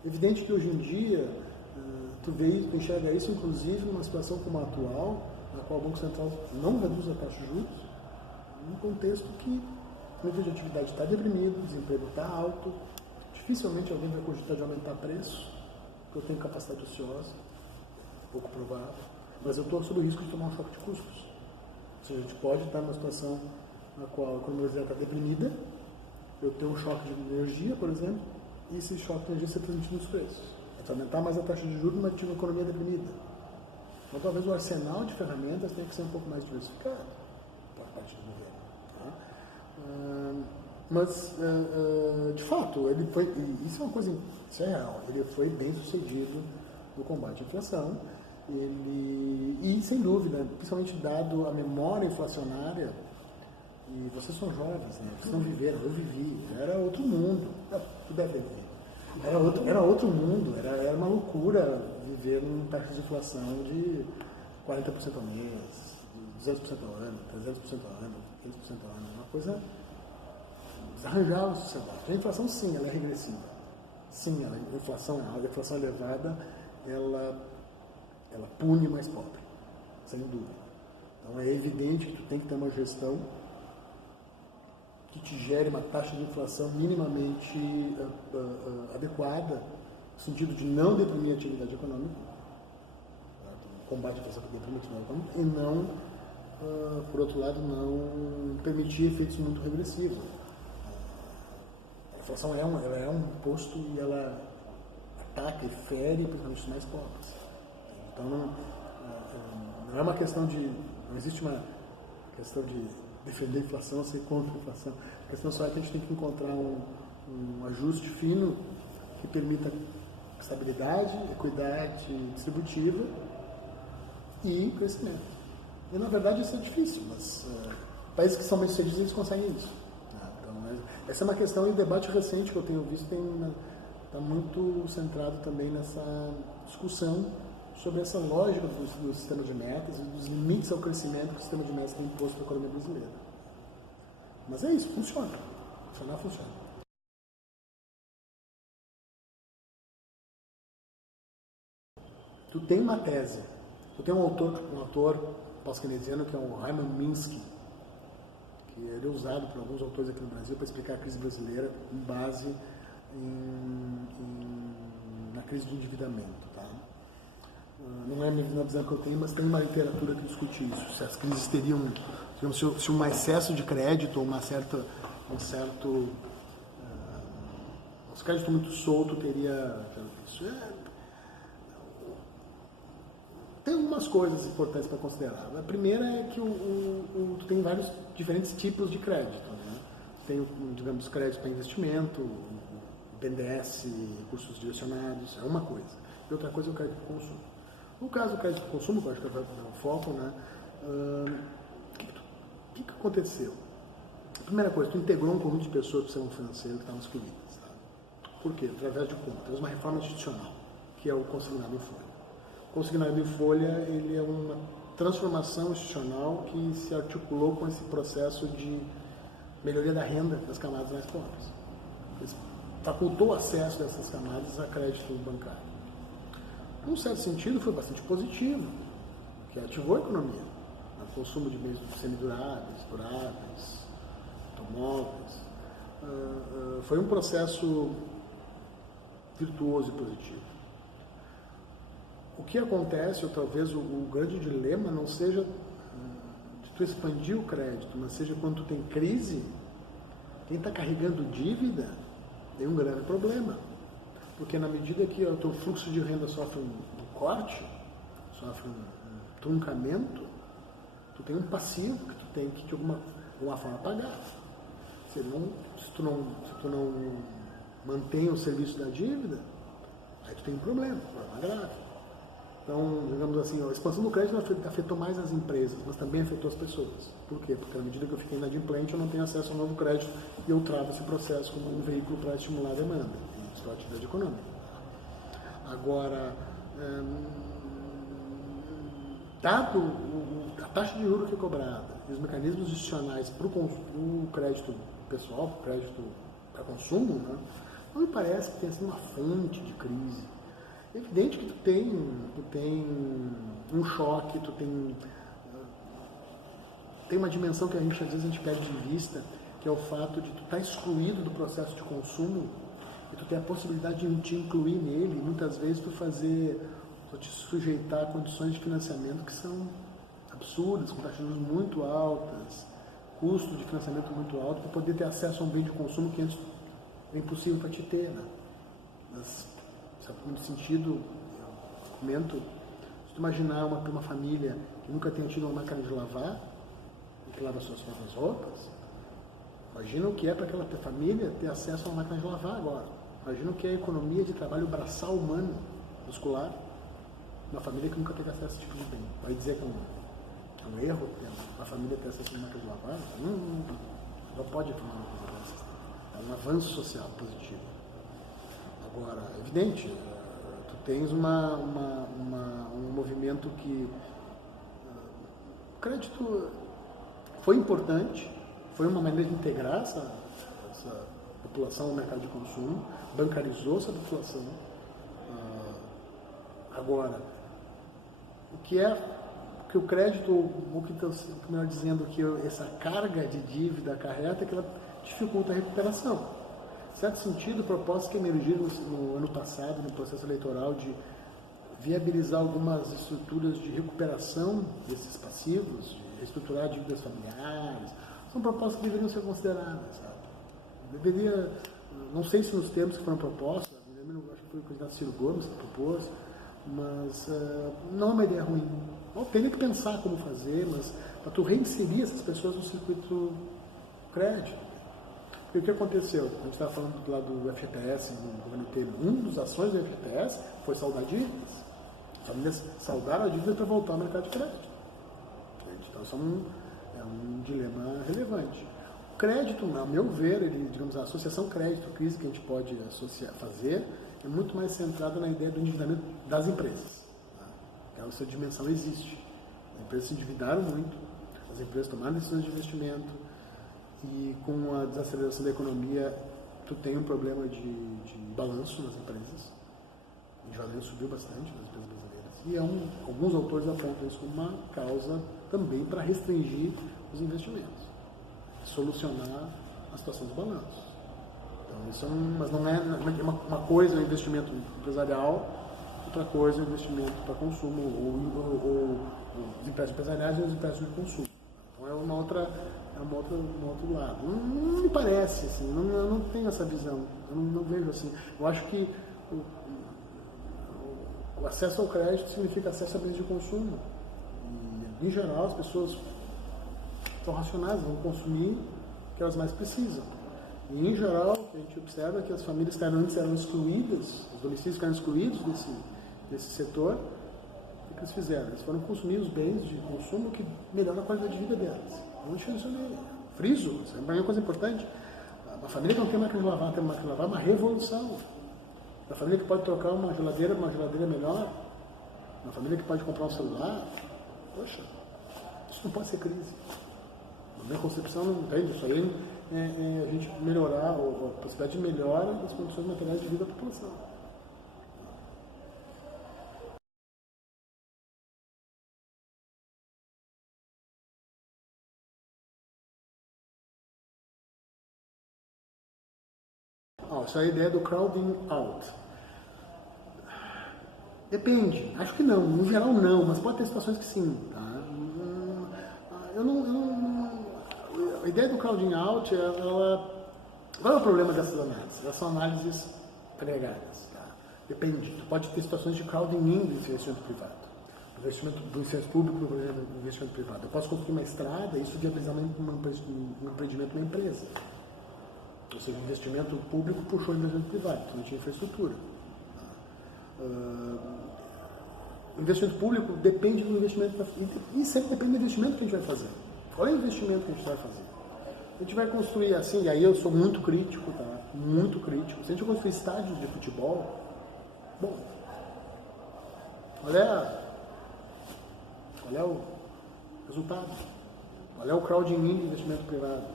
Evidente que hoje em dia tu enxerga isso, inclusive, numa situação como a atual, na qual o Banco Central não reduz a taxa de juros, num contexto que o nível de atividade está deprimido, o desemprego está alto, dificilmente alguém vai cogitar de aumentar preço, porque eu tenho capacidade ociosa, pouco provável, mas eu estou sob o risco de tomar um choque de custos. Ou seja, a gente pode estar numa situação na qual a economia brasileira está deprimida, eu tenho um choque de energia, por exemplo, e esse choque de energia ser transmitido nos preços. É aumentar mais a taxa de juros, mas tive uma economia deprimida. Então, talvez o arsenal de ferramentas tenha que ser um pouco mais diversificado por parte do governo. Tá? Mas, de fato, isso é uma coisa, isso é real, ele foi bem sucedido no combate à inflação, e sem dúvida, principalmente dado a memória inflacionária, e vocês são jovens, né? Vocês não viveram, eu vivi, era outro mundo, tu deve ver. Era outro mundo, era uma loucura viver numa taxa de inflação de 40% ao mês, 200% ao ano, 300% ao ano, 500% ao ano, uma coisa desarranjada na sociedade. A inflação, sim, ela é regressiva. Sim, a inflação é alta, a inflação elevada, ela pune o mais pobre, sem dúvida. Então é evidente que tu tem que ter uma gestão que te gere uma taxa de inflação minimamente adequada, no sentido de não deprimir a atividade econômica, combate a inflação que deprime a atividade econômica, e não, por outro lado, não permitir efeitos muito regressivos. A inflação ela é um imposto e ela ataca e fere principalmente os mais pobres. Então não é uma questão não existe uma questão de defender a inflação ou ser contra a inflação. A questão só é que a gente tem que encontrar um ajuste fino que permita estabilidade, equidade distributiva e crescimento. E na verdade isso é difícil, mas países que são bem sucedidos eles conseguem isso. Então, essa é uma questão e o debate recente que eu tenho visto está muito centrado também nessa discussão sobre essa lógica do sistema de metas e dos limites ao crescimento que o sistema de metas tem imposto para a economia brasileira. Mas é isso, funciona. Funcionar, funciona. Tu tem uma tese. Tu tem um autor pós-keynesiano que é o Raymond Minsky, que ele é usado por alguns autores aqui no Brasil para explicar a crise brasileira com base na crise de endividamento. Tá? Não é a minha visão que eu tenho, mas tem uma literatura que discute isso. Se as crises teriam, digamos, se um excesso de crédito ou se crédito muito solto teria isso. Tem algumas coisas importantes para considerar. A primeira é que tu tem vários diferentes tipos de crédito. Né? Tem, digamos, crédito para investimento, BNDES, recursos direcionados, é uma coisa. E outra coisa é o crédito de consumo. No caso do crédito de consumo, que eu acho que é o foco, né? O que aconteceu? A primeira coisa, tu integrou um conjunto de pessoas para o sistema financeiro que estavam excluídas. Tá? Por quê? Através de como? Temos uma reforma institucional, que é o consignado em folha. O consignado em folha, ele é uma transformação institucional que se articulou com esse processo de melhoria da renda das camadas mais pobres. Facultou o acesso dessas camadas a crédito bancário. Num certo sentido, foi bastante positivo, que ativou a economia. O consumo de bens semiduráveis, duráveis, automóveis. Foi um processo virtuoso e positivo. O que acontece, ou talvez o grande dilema, não seja de tu expandir o crédito, mas seja quando tu tem crise, quem está carregando dívida tem um grave problema. Porque na medida que o teu fluxo de renda sofre um corte, sofre um truncamento, tu tem um passivo que tu tem que de alguma forma pagar. Se tu não mantém o serviço da dívida, aí tu tem um problema grave. Então, digamos assim, a expansão do crédito afetou mais as empresas, mas também afetou as pessoas. Por quê? Porque na medida que eu fiquei inadimplente, eu não tenho acesso ao novo crédito e eu travo esse processo como um veículo para estimular a demanda. Isso é a atividade econômica. Agora, dado a taxa de juros que é cobrada e os mecanismos institucionais para o crédito pessoal, para o crédito para consumo, né, não me parece que tenha sido uma fonte de crise. É evidente que tu tem um choque, tu tem uma dimensão que às vezes a gente perde de vista, que é o fato de tu estar excluído do processo de consumo e tu ter a possibilidade de te incluir nele, e muitas vezes tu te sujeitar a condições de financiamento que são absurdas, com taxas de juros muito altas, custo de financiamento muito alto, para poder ter acesso a um bem de consumo que antes é impossível para te ter. Né? Mas, no sentido, eu comento, se tu imaginar uma família que nunca tenha tido uma máquina de lavar e que lava suas próprias roupas, imagina o que é para aquela família ter acesso a uma máquina de lavar agora. Imagina o que é a economia de trabalho braçal humano, muscular, uma família que nunca teve acesso a esse tipo de bem. Vai dizer que é um erro a família ter acesso a uma máquina de lavar? Não pode afirmar uma coisa dessas. É um avanço social positivo. Agora, é evidente, tu tens um movimento que o crédito foi importante, foi uma maneira de integrar essa população no mercado de consumo, bancarizou essa população. Agora, o que o crédito, o que melhor dizendo, que essa carga de dívida acarreta é que ela dificulta a recuperação. Em certo sentido, propostas que emergiram no ano passado, no processo eleitoral, de viabilizar algumas estruturas de recuperação desses passivos, de reestruturar dívidas familiares, são propostas que deveriam ser consideradas. Sabe? Não sei se nos termos que foram propostos, acho que foi o candidato Ciro Gomes que propôs, mas não é uma ideia ruim. Teria que pensar como fazer, mas para tu reinserir essas pessoas no circuito crédito. E o que aconteceu? A gente estava falando lá do FGTS, no governo Temer. Uma das ações do FGTS foi saldar dívidas. As famílias saldaram a dívida para voltar ao mercado de crédito. Então, isso é um dilema relevante. O crédito, a meu ver, digamos, a associação crédito-crise que a gente pode fazer é muito mais centrada na ideia do endividamento das empresas. Tá? Essa dimensão existe. As empresas se endividaram muito, as empresas tomaram decisões de investimento, e com a desaceleração da economia, tu tem um problema de balanço nas empresas. O endividamento subiu bastante nas empresas brasileiras. E alguns autores apontam isso como uma causa também para restringir os investimentos. solucionar a situação dos balanços. Então, isso mas não é uma coisa é um investimento empresarial, outra coisa é um investimento para consumo, ou os empréstimos empresariais e os empréstimos de consumo. Então é um outro lado. Não me parece, assim, eu não tenho essa visão, eu não vejo assim. Eu acho que o acesso ao crédito significa acesso a bens de consumo. E, em geral, as pessoas são racionais, vão consumir o que elas mais precisam. E, em geral, o que a gente observa é que as famílias que antes eram excluídas, os domicílios que eram excluídos desse setor, o que eles fizeram? Eles foram consumir os bens de consumo que melhoram a qualidade de vida delas. Não mencionei. Friso, isso é uma coisa importante. Uma família que não tem máquina de lavar, tem máquina de lavar, é uma revolução. Uma família que pode trocar uma geladeira melhor. Uma família que pode comprar um celular. Poxa, isso não pode ser crise. Na minha concepção, não entende. Isso aí é a gente melhorar, a possibilidade de melhora das condições materiais de vida da população. Essa é a ideia do crowding out. Depende, acho que não, no geral não, mas pode ter situações que sim. Tá? A ideia do crowding out, qual é o problema dessas análises? Elas são análises agregadas. Tá? Depende, pode ter situações de crowding in do investimento privado. Do investimento público do investimento privado. Eu posso construir uma estrada e isso viabilizar um empreendimento de uma empresa. Ou seja, o investimento público puxou o investimento privado, então não tinha infraestrutura. O investimento público depende do investimento, e sempre depende do investimento que a gente vai fazer. Qual é o investimento que a gente vai fazer? A gente vai construir assim, e aí eu sou muito crítico, tá? Muito crítico. Se a gente construir estádios de futebol, bom, qual é o resultado? Qual é o crowding in do investimento privado?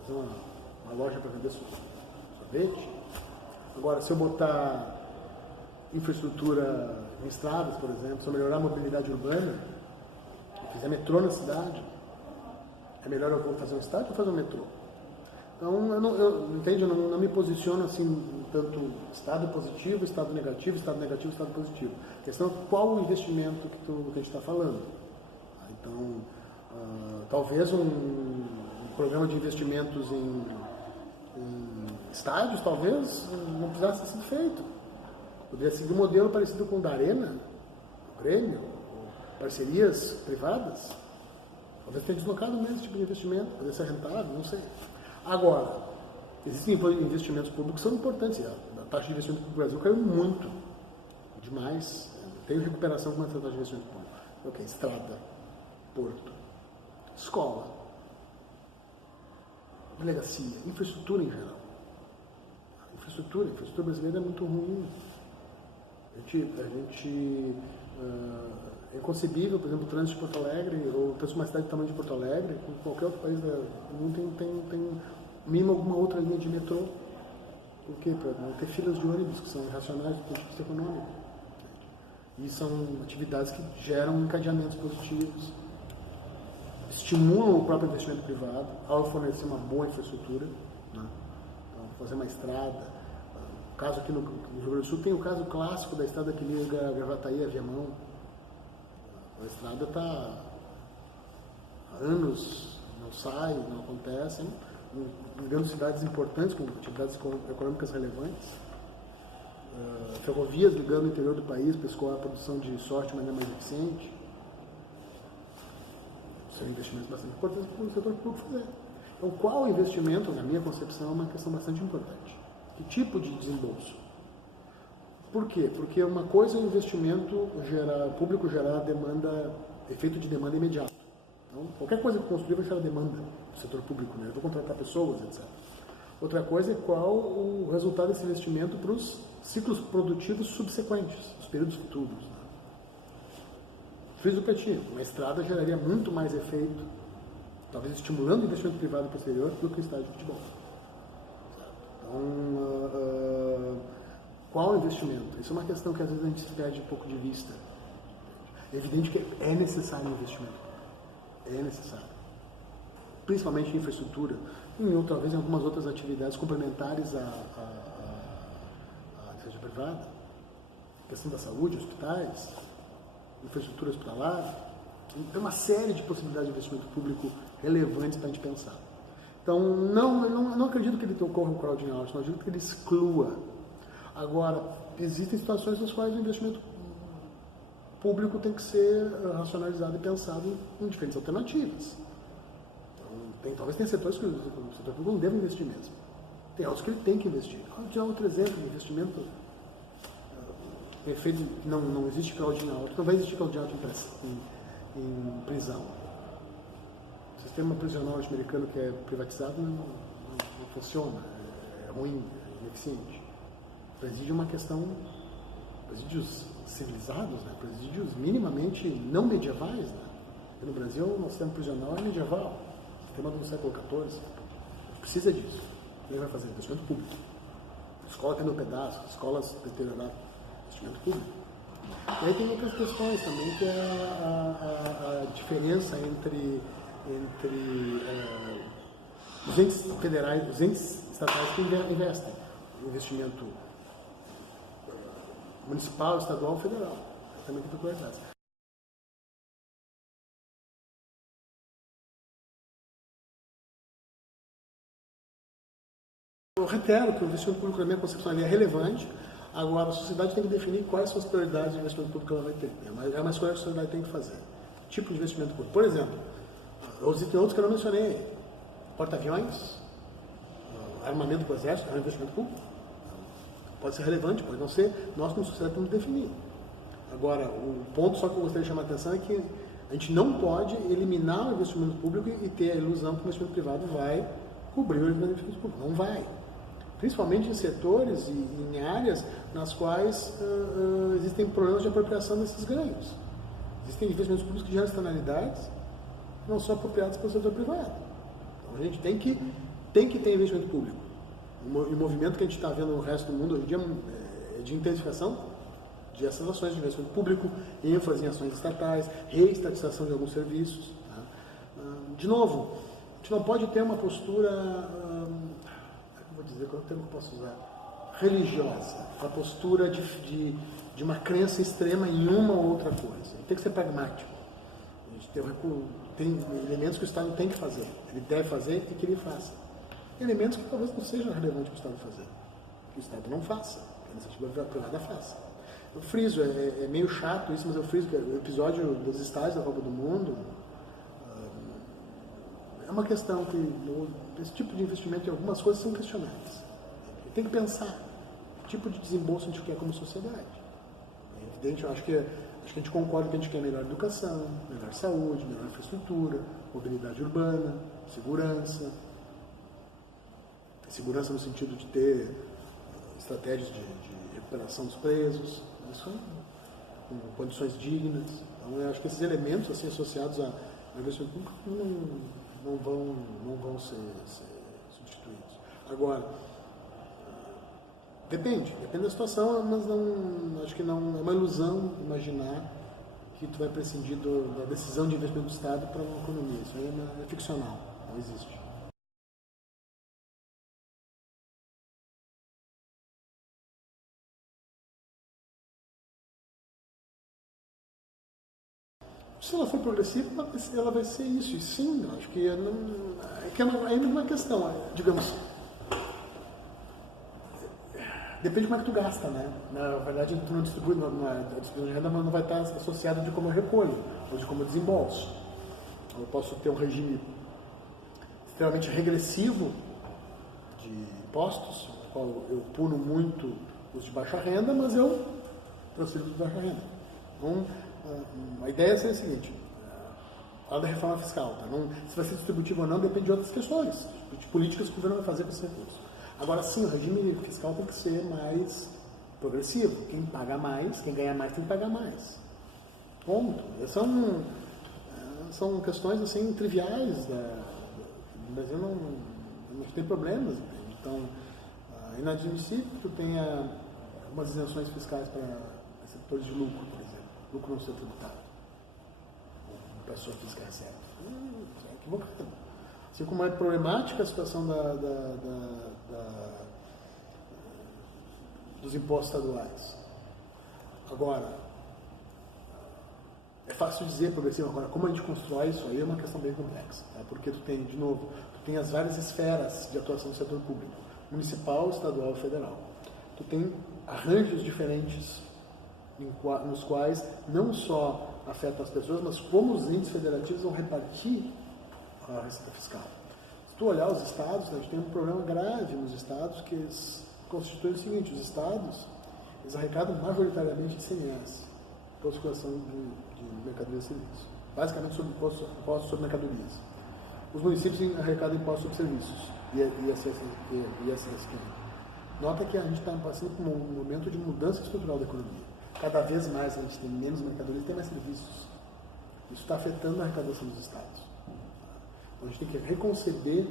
Fazer uma loja para vender sorvete. Agora, se eu botar infraestrutura em estradas, por exemplo, se eu melhorar a mobilidade urbana, e fizer metrô na cidade, é melhor eu vou fazer um estádio ou fazer um metrô? Então, eu não me posiciono assim, tanto estado positivo, estado negativo, estado negativo, estado positivo. A questão é qual o investimento que a gente está falando. Então, talvez um programa de investimentos em estádios, talvez não precisasse ter sido feito. Poderia seguir um modelo parecido com o da Arena, o Grêmio, parcerias privadas. Talvez tenha deslocado mesmo esse tipo de investimento, poderia ser rentável, não sei. Agora, existem investimentos públicos que são importantes. A taxa de investimento no Brasil caiu muito, demais. Tem recuperação com essa taxa de investimento público. Ok, estrada, porto, escola, delegacia, infraestrutura em geral. A infraestrutura brasileira é muito ruim. É inconcebível, por exemplo, o trânsito de Porto Alegre, ou penso uma cidade do tamanho de Porto Alegre, como qualquer outro país do mundo tem mínimo alguma outra linha de metrô. Por quê? Para não ter filas de ônibus que são irracionais do ponto de vista econômico. E são atividades que geram encadeamentos positivos, estimulam o próprio investimento privado ao fornecer uma boa infraestrutura, né? Então, fazer uma estrada. O caso aqui no Rio Grande do Sul tem o caso clássico da estrada que liga Gravataí a Viamão. A estrada está há anos, não sai, não acontece, ligando cidades importantes com atividades econômicas relevantes, ferrovias ligando o interior do país para escoar a produção de soja de maneira mais eficiente. São investimentos bastante importantes para o setor público fazer. Então, qual investimento, na minha concepção, é uma questão bastante importante. Que tipo de desembolso? Por quê? Porque uma coisa é o investimento público gerar efeito de demanda imediato. Então, qualquer coisa que construir vai gerar demanda do setor público, né? Eu vou contratar pessoas, etc. Outra coisa é qual o resultado desse investimento para os ciclos produtivos subsequentes, os períodos futuros. Né? Friso para ti, uma estrada geraria muito mais efeito, talvez estimulando o investimento privado posterior, do que o estádio de futebol. Então, qual o investimento? Isso é uma questão que às vezes a gente se perde um pouco de vista. É evidente que é necessário investimento. É necessário. principalmente em infraestrutura, talvez em algumas outras atividades complementares à iniciativa privada, questão da saúde, hospitais, infraestrutura hospitalar. Tem uma série de possibilidades de investimento público relevantes para a gente pensar. Então, não acredito que ele ocorra um crowding out, não acredito que ele exclua. Agora, existem situações nas quais o investimento público tem que ser racionalizado e pensado em diferentes alternativas. Então, talvez tenha setores que o setor público não deva investir mesmo. Tem outros que ele tem que investir. Vou dar outro exemplo de investimento efeito, não existe crowding out, não vai existir crowding out em prisão. O sistema prisional norte-americano que é privatizado não funciona, é ruim, é ineficiente. Presídio é uma questão, presídios civilizados, né? Presídios minimamente não medievais. Né? No Brasil, o nosso sistema prisional é medieval, sistema do século XIV. Precisa disso. Quem vai fazer? Investimento público. Escola tendo pedaço, escolas deterioradas, investimento público. E aí tem outras questões também, que é a diferença entre os entes federais, os entes estatais que investem. O investimento municipal, estadual, federal. Também tem peculiaridades. Eu reitero que o investimento público, na minha concepção, é relevante. Agora, a sociedade tem que definir quais são as prioridades de investimento público que ela vai ter. É uma escolha que a sociedade tem que fazer. Tipo de investimento público. Por exemplo, tem outros que eu não mencionei. Porta-aviões, armamento do exército, é um investimento público. Pode ser relevante, pode não ser. Nós, como sociedade, temos que definir. Agora, o ponto só que eu gostaria de chamar a atenção é que a gente não pode eliminar o investimento público e ter a ilusão que o investimento privado vai cobrir o investimento público. Não vai. Principalmente em setores e em áreas nas quais existem problemas de apropriação desses ganhos. Existem investimentos públicos que geram externalidades que não são apropriadas pelo setor privado. Então a gente tem que ter investimento público. O movimento que a gente está vendo no resto do mundo hoje em dia é de intensificação de essas ações de investimento público, ênfase em ações estatais, reestatização de alguns serviços. Tá? De novo, a gente não pode ter uma postura... vou dizer qual é o termo que eu posso usar, religiosa, a postura de uma crença extrema em uma ou outra coisa. Tem que ser pragmático. A gente tem elementos que o Estado tem que fazer, ele deve fazer e que ele faça. Elementos que talvez não sejam relevantes para o Estado fazer, que o Estado não faça, que a iniciativa privada faça. Eu friso, é meio chato isso, mas eu friso que o episódio dos estádios da Copa do Mundo é uma questão que esse tipo de investimento em algumas coisas são questionáveis. Tem que pensar que tipo de desembolso a gente quer como sociedade. É evidente, eu acho que a gente concorda que a gente quer melhor educação, melhor saúde, melhor infraestrutura, mobilidade urbana, segurança. Segurança no sentido de ter estratégias de recuperação dos presos, isso, com condições dignas. Então, eu acho que esses elementos assim, associados ao investimento público não vão ser substituídos. Agora, depende da situação, mas acho que não é uma ilusão imaginar que tu vai prescindir da decisão de investimento do Estado para uma economia. Isso aí é ficcional, não existe. Se ela for progressiva, ela vai ser isso. E sim, acho que ainda uma questão, digamos, depende de como é que tu gasta, né? Na verdade, tu não distribui, a distribuição de renda não vai estar associada de como eu recolho, ou de como eu desembolso. Eu posso ter um regime extremamente regressivo de impostos, no qual eu puno muito os de baixa renda, mas eu transfiro os de baixa renda. Então, a ideia seria a seguinte, a da reforma fiscal, tá? Se vai ser distributivo ou não depende de outras questões, de políticas que o governo vai fazer com esse recurso. Agora sim, o regime fiscal tem que ser mais progressivo, quem paga mais, quem ganha mais tem que pagar mais. Ponto. São questões assim triviais, no Brasil não tem problemas, entende? Então, é inadmissível que tu tenha algumas isenções fiscais para setores de lucro, por exemplo. Lucro não ser tributado. Uma pessoa física recebe. Isso é equivocado. Assim como é problemática a situação dos impostos estaduais. Agora, é fácil dizer progressivo, agora como a gente constrói isso aí é uma questão bem complexa, tá? Porque tu tem, de novo, tu tem as várias esferas de atuação do setor público, municipal, estadual e federal. Tu tem arranjos diferentes nos quais não só afetam as pessoas, mas como os entes federativos vão repartir a receita fiscal. Se tu olhar os estados, a gente tem um problema grave nos estados que constitui o seguinte: os estados eles arrecadam majoritariamente ICMS, Imposto de Circulação de Mercadorias e Serviços, basicamente sobre impostos sobre mercadorias. Os municípios arrecadam impostos sobre serviços, ISS. Nota que a gente está passando por um momento de mudança estrutural da economia. Cada vez mais a gente tem menos mercadorias e tem mais serviços. Isso está afetando a arrecadação dos estados. Então a gente tem que reconceber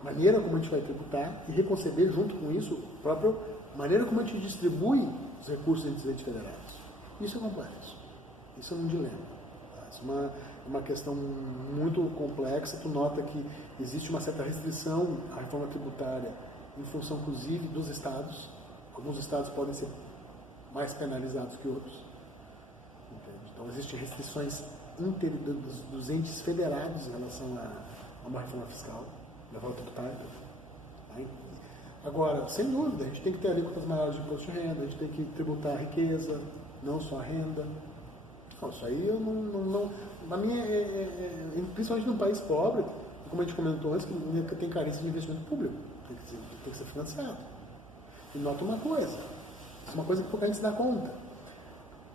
a maneira como a gente vai tributar e reconceber junto com isso a própria maneira como a gente distribui os recursos entre os entes federados. Isso é complexo. Isso é um dilema. Tá? Isso é uma questão muito complexa. Tu nota que existe uma certa restrição à reforma tributária em função, inclusive, dos estados. Alguns estados podem ser mais penalizados que outros. Entende? Então, existem restrições dos entes federados em relação a uma reforma fiscal, da reforma tributária. Tá? Agora, sem dúvida, a gente tem que ter alíquotas maiores de imposto de renda, a gente tem que tributar a riqueza, não só a renda. Não, isso aí eu não na minha, principalmente num país pobre, como a gente comentou antes, que tem carência de investimento público, tem que ser financiado. E nota uma coisa, isso é uma coisa que pouca gente se dá conta.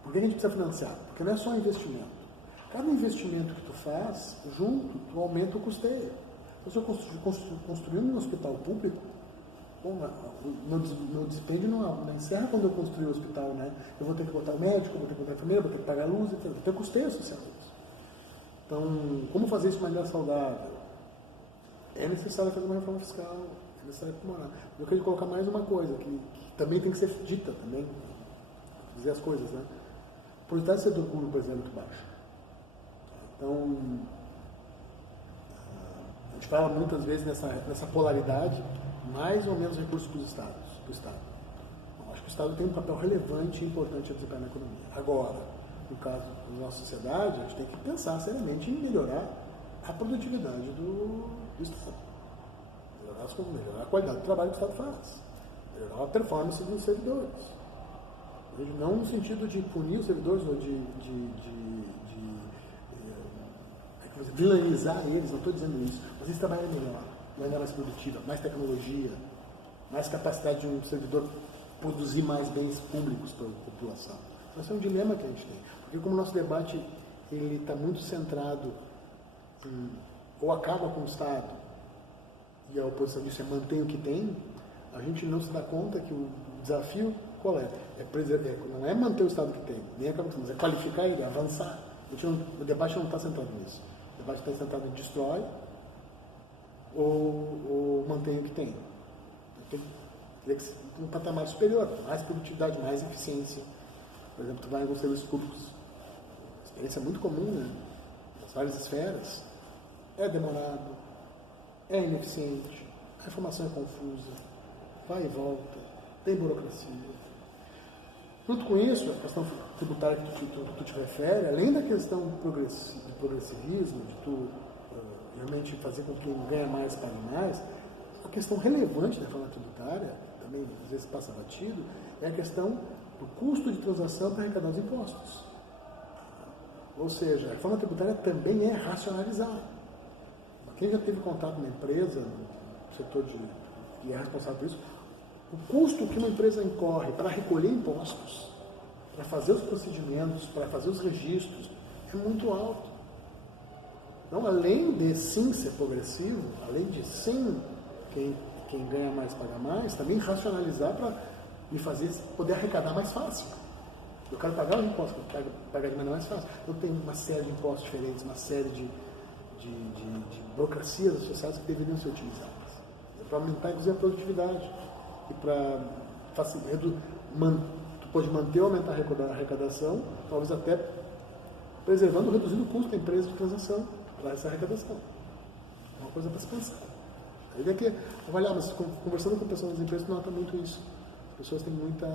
Por que a gente precisa financiar? Porque não é só investimento. Cada investimento que tu faz, junto, tu aumenta o custeio. Então, se eu construir um hospital público, bom, meu dispêndio não encerra quando eu construir o hospital, né? Eu vou ter que botar o médico, vou ter que botar a enfermeira, vou ter que pagar a luz, vou ter custeio associado a isso. Então, como fazer isso de maneira saudável? É necessário fazer uma reforma fiscal, é necessário aprimorar. Eu queria colocar mais uma coisa, que também tem que ser dita, também, dizer as coisas, né? A porcentagem do setor público, por exemplo, é muito baixa. Então, a gente fala muitas vezes nessa polaridade, mais ou menos recursos para o Estado. Acho que o Estado tem um papel relevante e importante a desempenhar na economia. Agora, no caso da nossa sociedade, a gente tem que pensar seriamente em melhorar a produtividade do Estado. Melhorar a qualidade do trabalho que o Estado faz. Melhorar a performance dos servidores. Não no sentido de punir os servidores ou de vilanizar eles, não estou dizendo isso. Mas eles trabalham melhor, de maneira mais produtiva, mais tecnologia, mais capacidade de um servidor produzir mais bens públicos para a população. Esse é um dilema que a gente tem. Porque como o nosso debate está muito centrado em ou acaba com o Estado e a oposição disso é manter o que tem, a gente não se dá conta que o desafio qual é? Não é manter o Estado que tem, nem acaba com isso, mas é qualificar ele, avançar. O debate não está centrado nisso. O debate está centrado em destrói ou mantém o que tem. Teria que ser um patamar superior, mais produtividade, mais eficiência. Por exemplo, tu vai em alguns serviços públicos, experiência muito comum, né? Nas várias esferas, é demorado, é ineficiente, a informação é confusa, vai e volta, tem burocracia. Junto com isso, a questão tributária que tu te refere, além da questão de progressivismo, de tu realmente fazer com que quem ganha mais pague mais, a questão relevante da reforma tributária, também às vezes passa batido, é a questão do custo de transação para arrecadar os impostos. Ou seja, a reforma tributária também é racionalizar. Quem já teve contato com uma empresa, no setor que é responsável por isso, o custo que uma empresa incorre para recolher impostos, para fazer os procedimentos, para fazer os registros, é muito alto. Então, além de sim ser progressivo, além de sim quem ganha mais paga mais, também racionalizar para me fazer poder arrecadar mais fácil. Eu quero pagar os impostos, pagar de maneira mais fácil. Então tem uma série de impostos diferentes, uma série de burocracias associadas que deveriam ser utilizadas. Para aumentar, inclusive, a produtividade. E para tu pode manter ou aumentar a arrecadação, talvez até preservando ou reduzindo o custo da empresa de transação. para essa arrecadação. É uma coisa para se pensar. Aí é que avaliar, mas conversando com pessoas das empresas, nota muito isso. As pessoas têm muita...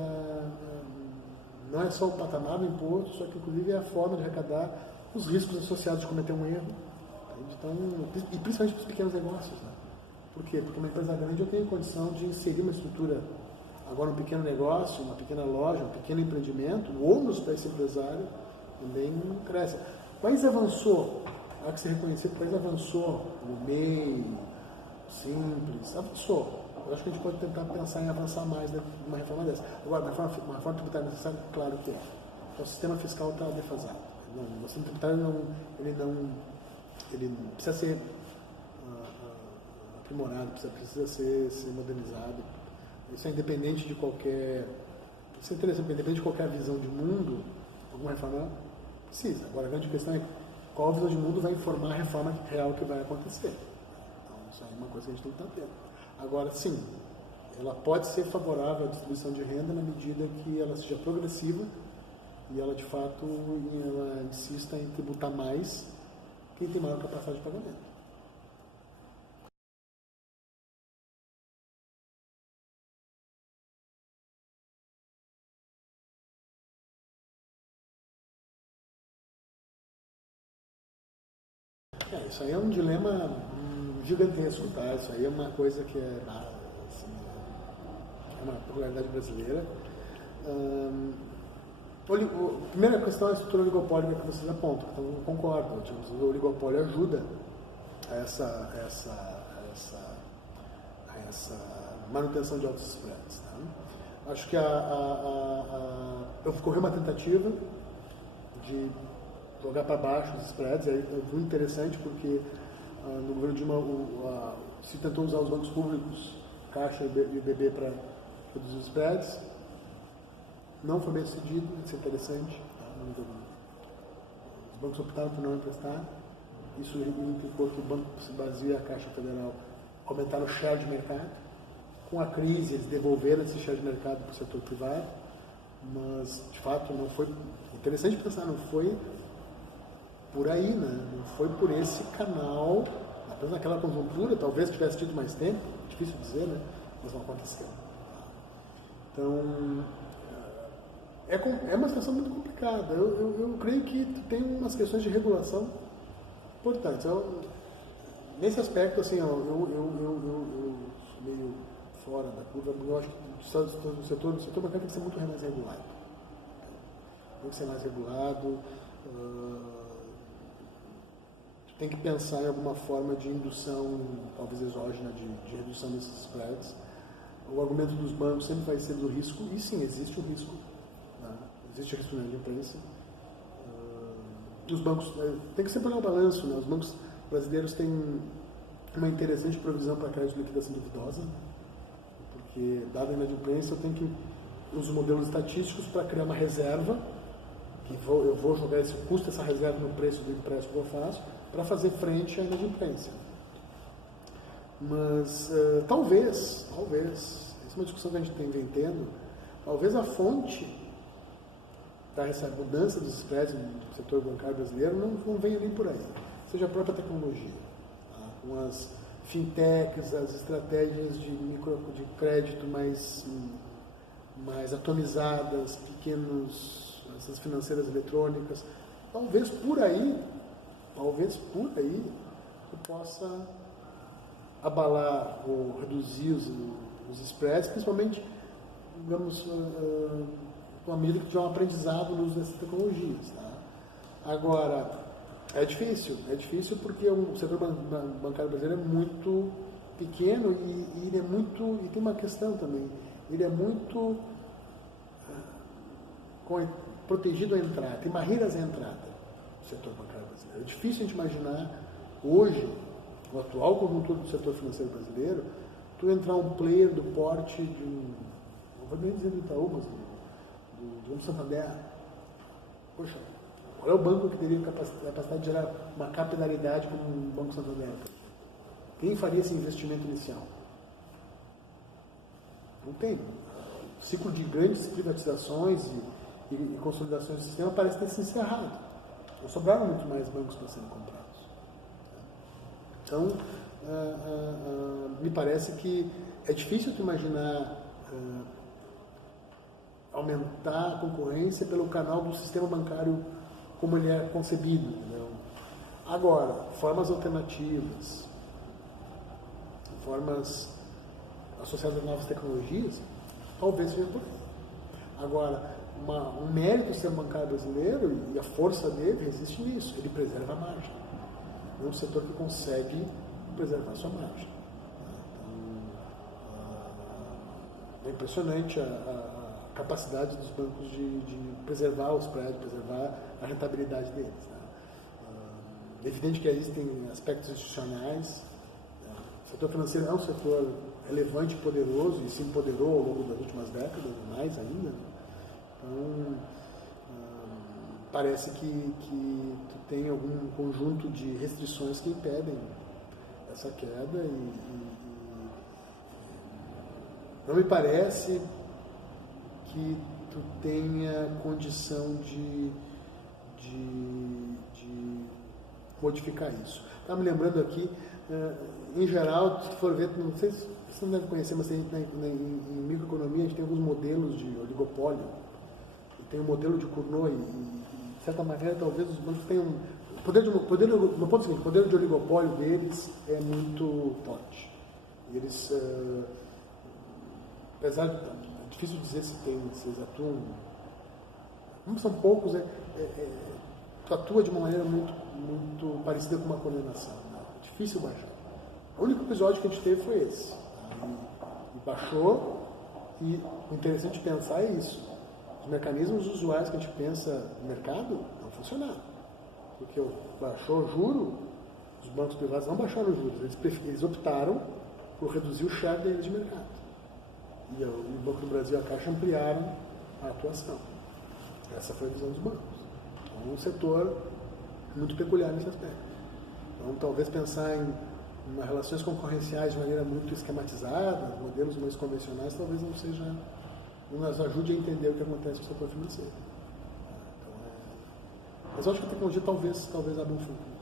Não é só o patamar do imposto, só que inclusive é a forma de arrecadar, os riscos associados de cometer um erro. Então, e principalmente para os pequenos negócios. Né? Por quê? Porque uma empresa grande eu tenho condição de inserir uma estrutura, agora um pequeno negócio, uma pequena loja, um pequeno empreendimento, o ônus para esse empresário também cresce. O país avançou, há que se reconhecer que o país avançou, o MEI, Simples, avançou. Eu acho que a gente pode tentar pensar em avançar mais numa reforma dessa. Agora, uma reforma tributária necessária, claro que é. Então, o sistema fiscal está defasado. O sistema tributário ele precisa ser aprimorado, precisa ser modernizado. Isso é independente de qualquer... Isso é interessante, independente de qualquer visão de mundo, alguma reforma precisa. Agora, a grande questão é qual visão de mundo vai informar a reforma real que vai acontecer. Então, isso aí é uma coisa que a gente tem que estar atento. Agora, sim, ela pode ser favorável à distribuição de renda na medida que ela seja progressiva e ela, de fato, ela insista em tributar mais quem tem maior capacidade de pagamento. Isso aí é um dilema gigantesco, tá? Isso aí é uma coisa que assim, é uma popularidade brasileira. A primeira questão é a estrutura oligopólica que vocês apontam, então eu concordo. O oligopólio ajuda a essa manutenção de altos spreads. Tá? Acho que ocorreu uma tentativa de jogar para baixo os spreads, aí é muito interessante porque no governo Dilma se tentou usar os bancos públicos, Caixa e BB, para reduzir os spreads. Não foi bem sucedido, isso é interessante. Tá? Os bancos optaram por não emprestar. Isso implicou que o Banco do Brasil e a Caixa Federal aumentaram o share de mercado. Com a crise, eles devolveram esse share de mercado para o setor privado, mas, de fato, não foi... Interessante pensar, não foi por aí, né? Não foi por esse canal, apenas naquela conjuntura, talvez tivesse tido mais tempo, difícil dizer, né? Mas não aconteceu. Então, é uma situação muito complicada. Eu creio que tem umas questões de regulação importantes. Nesse aspecto, assim, eu sou meio fora da curva, eu acho que o setor bancário tem que ser muito mais regulado. Tem que ser mais regulado. Tem que pensar em alguma forma de indução, talvez exógena, de redução desses spreads. O argumento dos bancos sempre vai ser do risco, e sim, existe o risco. Né? Existe a risco de imprensa. Os bancos, tem que sempre olhar o balanço, né? Os bancos brasileiros têm uma interessante provisão para crédito de liquidação duvidosa, porque, dada a inadimplência, eu tenho que usar modelos estatísticos para criar uma reserva, que eu vou jogar esse custo, essa reserva no preço do empréstimo que eu faço, para fazer frente à inadimplência. Mas talvez, essa é uma discussão que a gente tem tendo, talvez a fonte dessa mudança dos spreads no setor bancário brasileiro não venha nem por aí, seja a própria tecnologia, tá? Com as fintechs, as estratégias de crédito mais atomizadas, essas financeiras eletrônicas, talvez por aí eu possa abalar ou reduzir os spreads, principalmente, digamos, com a medida que tiver um aprendizado no uso dessas tecnologias. Tá? Agora, é difícil porque o setor bancário brasileiro é muito pequeno e ele é muito, e tem uma questão também, ele é muito protegido à entrada, tem barreiras à entrada do setor bancário brasileiro. É difícil a gente imaginar hoje, no atual conjuntura do setor financeiro brasileiro, tu entrar um player do porte de não vou nem dizer do Itaú, mas do Banco Santander. Poxa, qual é o banco que teria capacidade de gerar uma capilaridade como um Banco Santander? Quem faria esse investimento inicial? Não tem. O ciclo de grandes privatizações e consolidações do sistema parece ter se encerrado. Não sobraram muito mais bancos para serem comprados. Então, me parece que é difícil tu imaginar aumentar a concorrência pelo canal do sistema bancário como ele é concebido, entendeu? Agora, formas alternativas, formas associadas a novas tecnologias, talvez seja por aí. Agora, um mérito do sistema bancário brasileiro e a força dele resiste nisso, ele preserva a margem. É um setor que consegue preservar a sua margem. Então, é impressionante a capacidade dos bancos de preservar os prédios, preservar a rentabilidade deles. Né? É evidente que existem aspectos institucionais. O setor financeiro é um setor relevante e poderoso, e se empoderou ao longo das últimas décadas, mais ainda. Então, parece que tu tem algum conjunto de restrições que impedem essa queda e não me parece que tu tenha condição de modificar isso. Estava me lembrando aqui, em geral, se for ver, não sei se você não deve conhecer, mas em microeconomia a gente tem alguns modelos de oligopólio. Tem o modelo de Cournot e de certa maneira, talvez os bancos tenham... No ponto seguinte, o poder de oligopólio deles é muito forte. Eles, apesar de... É difícil dizer se eles atuam... Como são poucos, tu atua de uma maneira muito parecida com uma condenação. Né? É difícil baixar. O único episódio que a gente teve foi esse. E baixou, e o interessante de pensar é isso. Os mecanismos usuais que a gente pensa no mercado não funcionaram. Porque baixou o juro, os bancos privados não baixaram os juros, eles optaram por reduzir o share deles de mercado. E o Banco do Brasil e a Caixa ampliaram a atuação. Essa foi a visão dos bancos. Então, um setor muito peculiar nesse aspecto. Então, talvez pensar em relações concorrenciais de maneira muito esquematizada, modelos mais convencionais, talvez não seja... não nos ajude a entender o que acontece no setor financeiro. Então, mas eu acho que a tecnologia talvez abra um futuro.